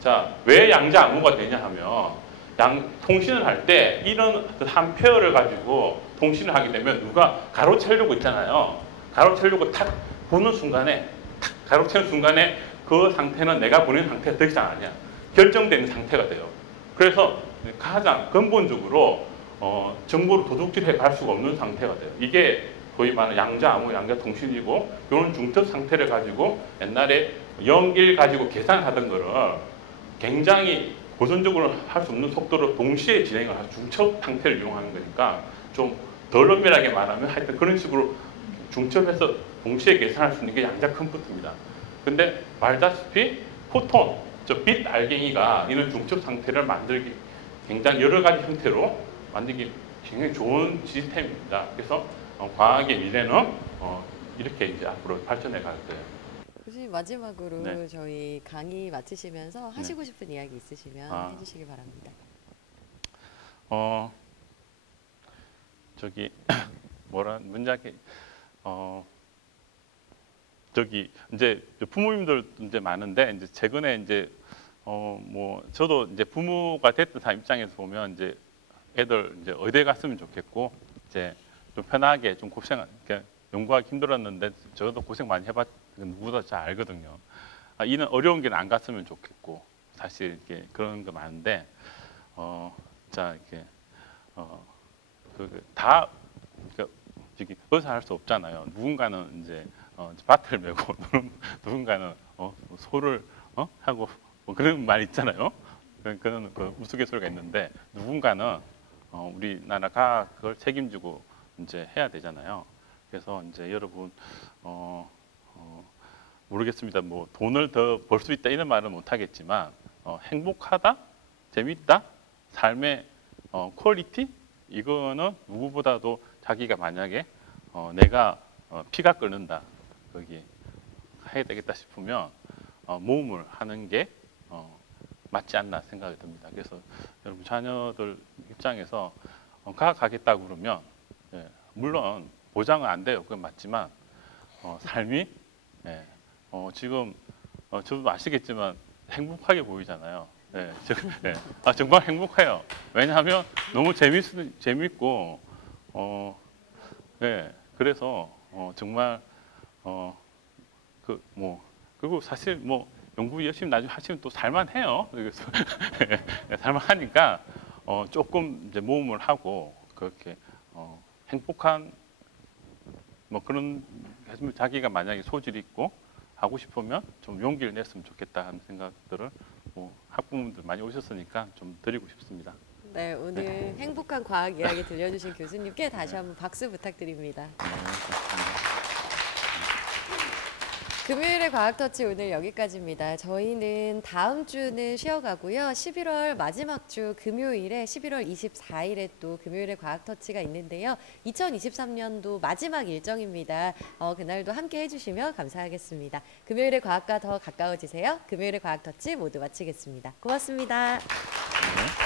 자, 왜 양자 암호가 되냐 하면 통신을 할 때 이런 한 페어를 가지고 통신을 하게 되면 누가 가로채려고 있잖아요. 가로채려고 탁 보는 순간에 탁 가로채는 순간에 그 상태는 내가 보낸 상태가 더 이상 아니야. 결정되는 상태가 돼요. 그래서 가장 근본적으로 정보를 도둑질해 갈 수가 없는 상태가 돼요. 이게 거의 말하는 양자 암호, 양자 통신이고 이런 중첩 상태를 가지고 옛날에 0, 1 가지고 계산하던 거를 굉장히 고전적으로 할 수 없는 속도로 동시에 진행을 할 중첩 상태를 이용하는 거니까 좀 덜 엄밀하게 말하면 하여튼 그런 식으로 중첩해서 동시에 계산할 수 있는 게 양자 컴퓨터입니다. 근데 말다시피 포톤, 저 빛 알갱이가 이런 중첩 상태를 만들기 굉장히 여러 가지 형태로 만들기 굉장히 좋은 시스템입니다. 그래서 과학의 미래는 이렇게 이제 앞으로 발전해 갈 거예요. 교수님 마지막으로 네. 저희 강의 마치시면서 하시고 싶은 이야기 있으시면 해주시기 바랍니다. 저기 뭐라 문장에 저기 이제 부모님들 이제 많은데 이제 최근에 이제 뭐 저도 이제 부모가 됐던 사람 입장에서 보면 이제 애들 이제 의대 갔으면 좋겠고 이제 좀 편하게 좀 고생 그러니까 연구하기 힘들었는데 저도 고생 많이 해봤 누구도 잘 알거든요. 이는 어려운 길은 안 갔으면 좋겠고 사실 이렇게 그런 거 많은데 자 이렇게 다 그러니까 저기 의사할 수 없잖아요. 누군가는 이제 밭을 메고 누군가는 소를 하고 뭐 그런 말 있잖아요. 그런 그 우스갯소리가 있는데 누군가는 우리나라 과학을 책임지고 이제 해야 되잖아요. 그래서 이제 여러분 모르겠습니다. 뭐 돈을 더 벌 수 있다 이런 말은 못 하겠지만 행복하다, 재밌다, 삶의 퀄리티 이거는 누구보다도 자기가 만약에 내가 피가 끓는다 거기 해야 되겠다 싶으면 모험을 하는 게 맞지 않나 생각이 듭니다. 그래서 여러분 자녀들 입장에서 과학 하겠다고 그러면 물론 보장은 안 돼요. 그건 맞지만 삶이 지금 저도 아시겠지만 행복하게 보이잖아요. 정말 행복해요. 왜냐하면 너무 재밌고 그래서 정말 그리고 사실 뭐 연구 열심히 나중에 하시면 또 살만해요. 그래서 살만하니까 조금 이제 모험을 하고 그렇게 행복한 뭐 그런 자기가 만약에 소질이 있고 하고 싶으면 좀 용기를 냈으면 좋겠다 하는 생각들을 뭐 학부모님들 많이 오셨으니까 좀 드리고 싶습니다. 네, 오늘 행복한 과학 이야기 들려주신 교수님께 다시 한번 박수 부탁드립니다. 금요일의 과학터치 오늘 여기까지입니다. 저희는 다음 주는 쉬어가고요. 11월 마지막 주 금요일에 11월 24일에 또 금요일의 과학터치가 있는데요. 2023년도 마지막 일정입니다. 그날도 함께 해주시면 감사하겠습니다. 금요일의 과학과 더 가까워지세요. 금요일의 과학터치 모두 마치겠습니다. 고맙습니다. 네.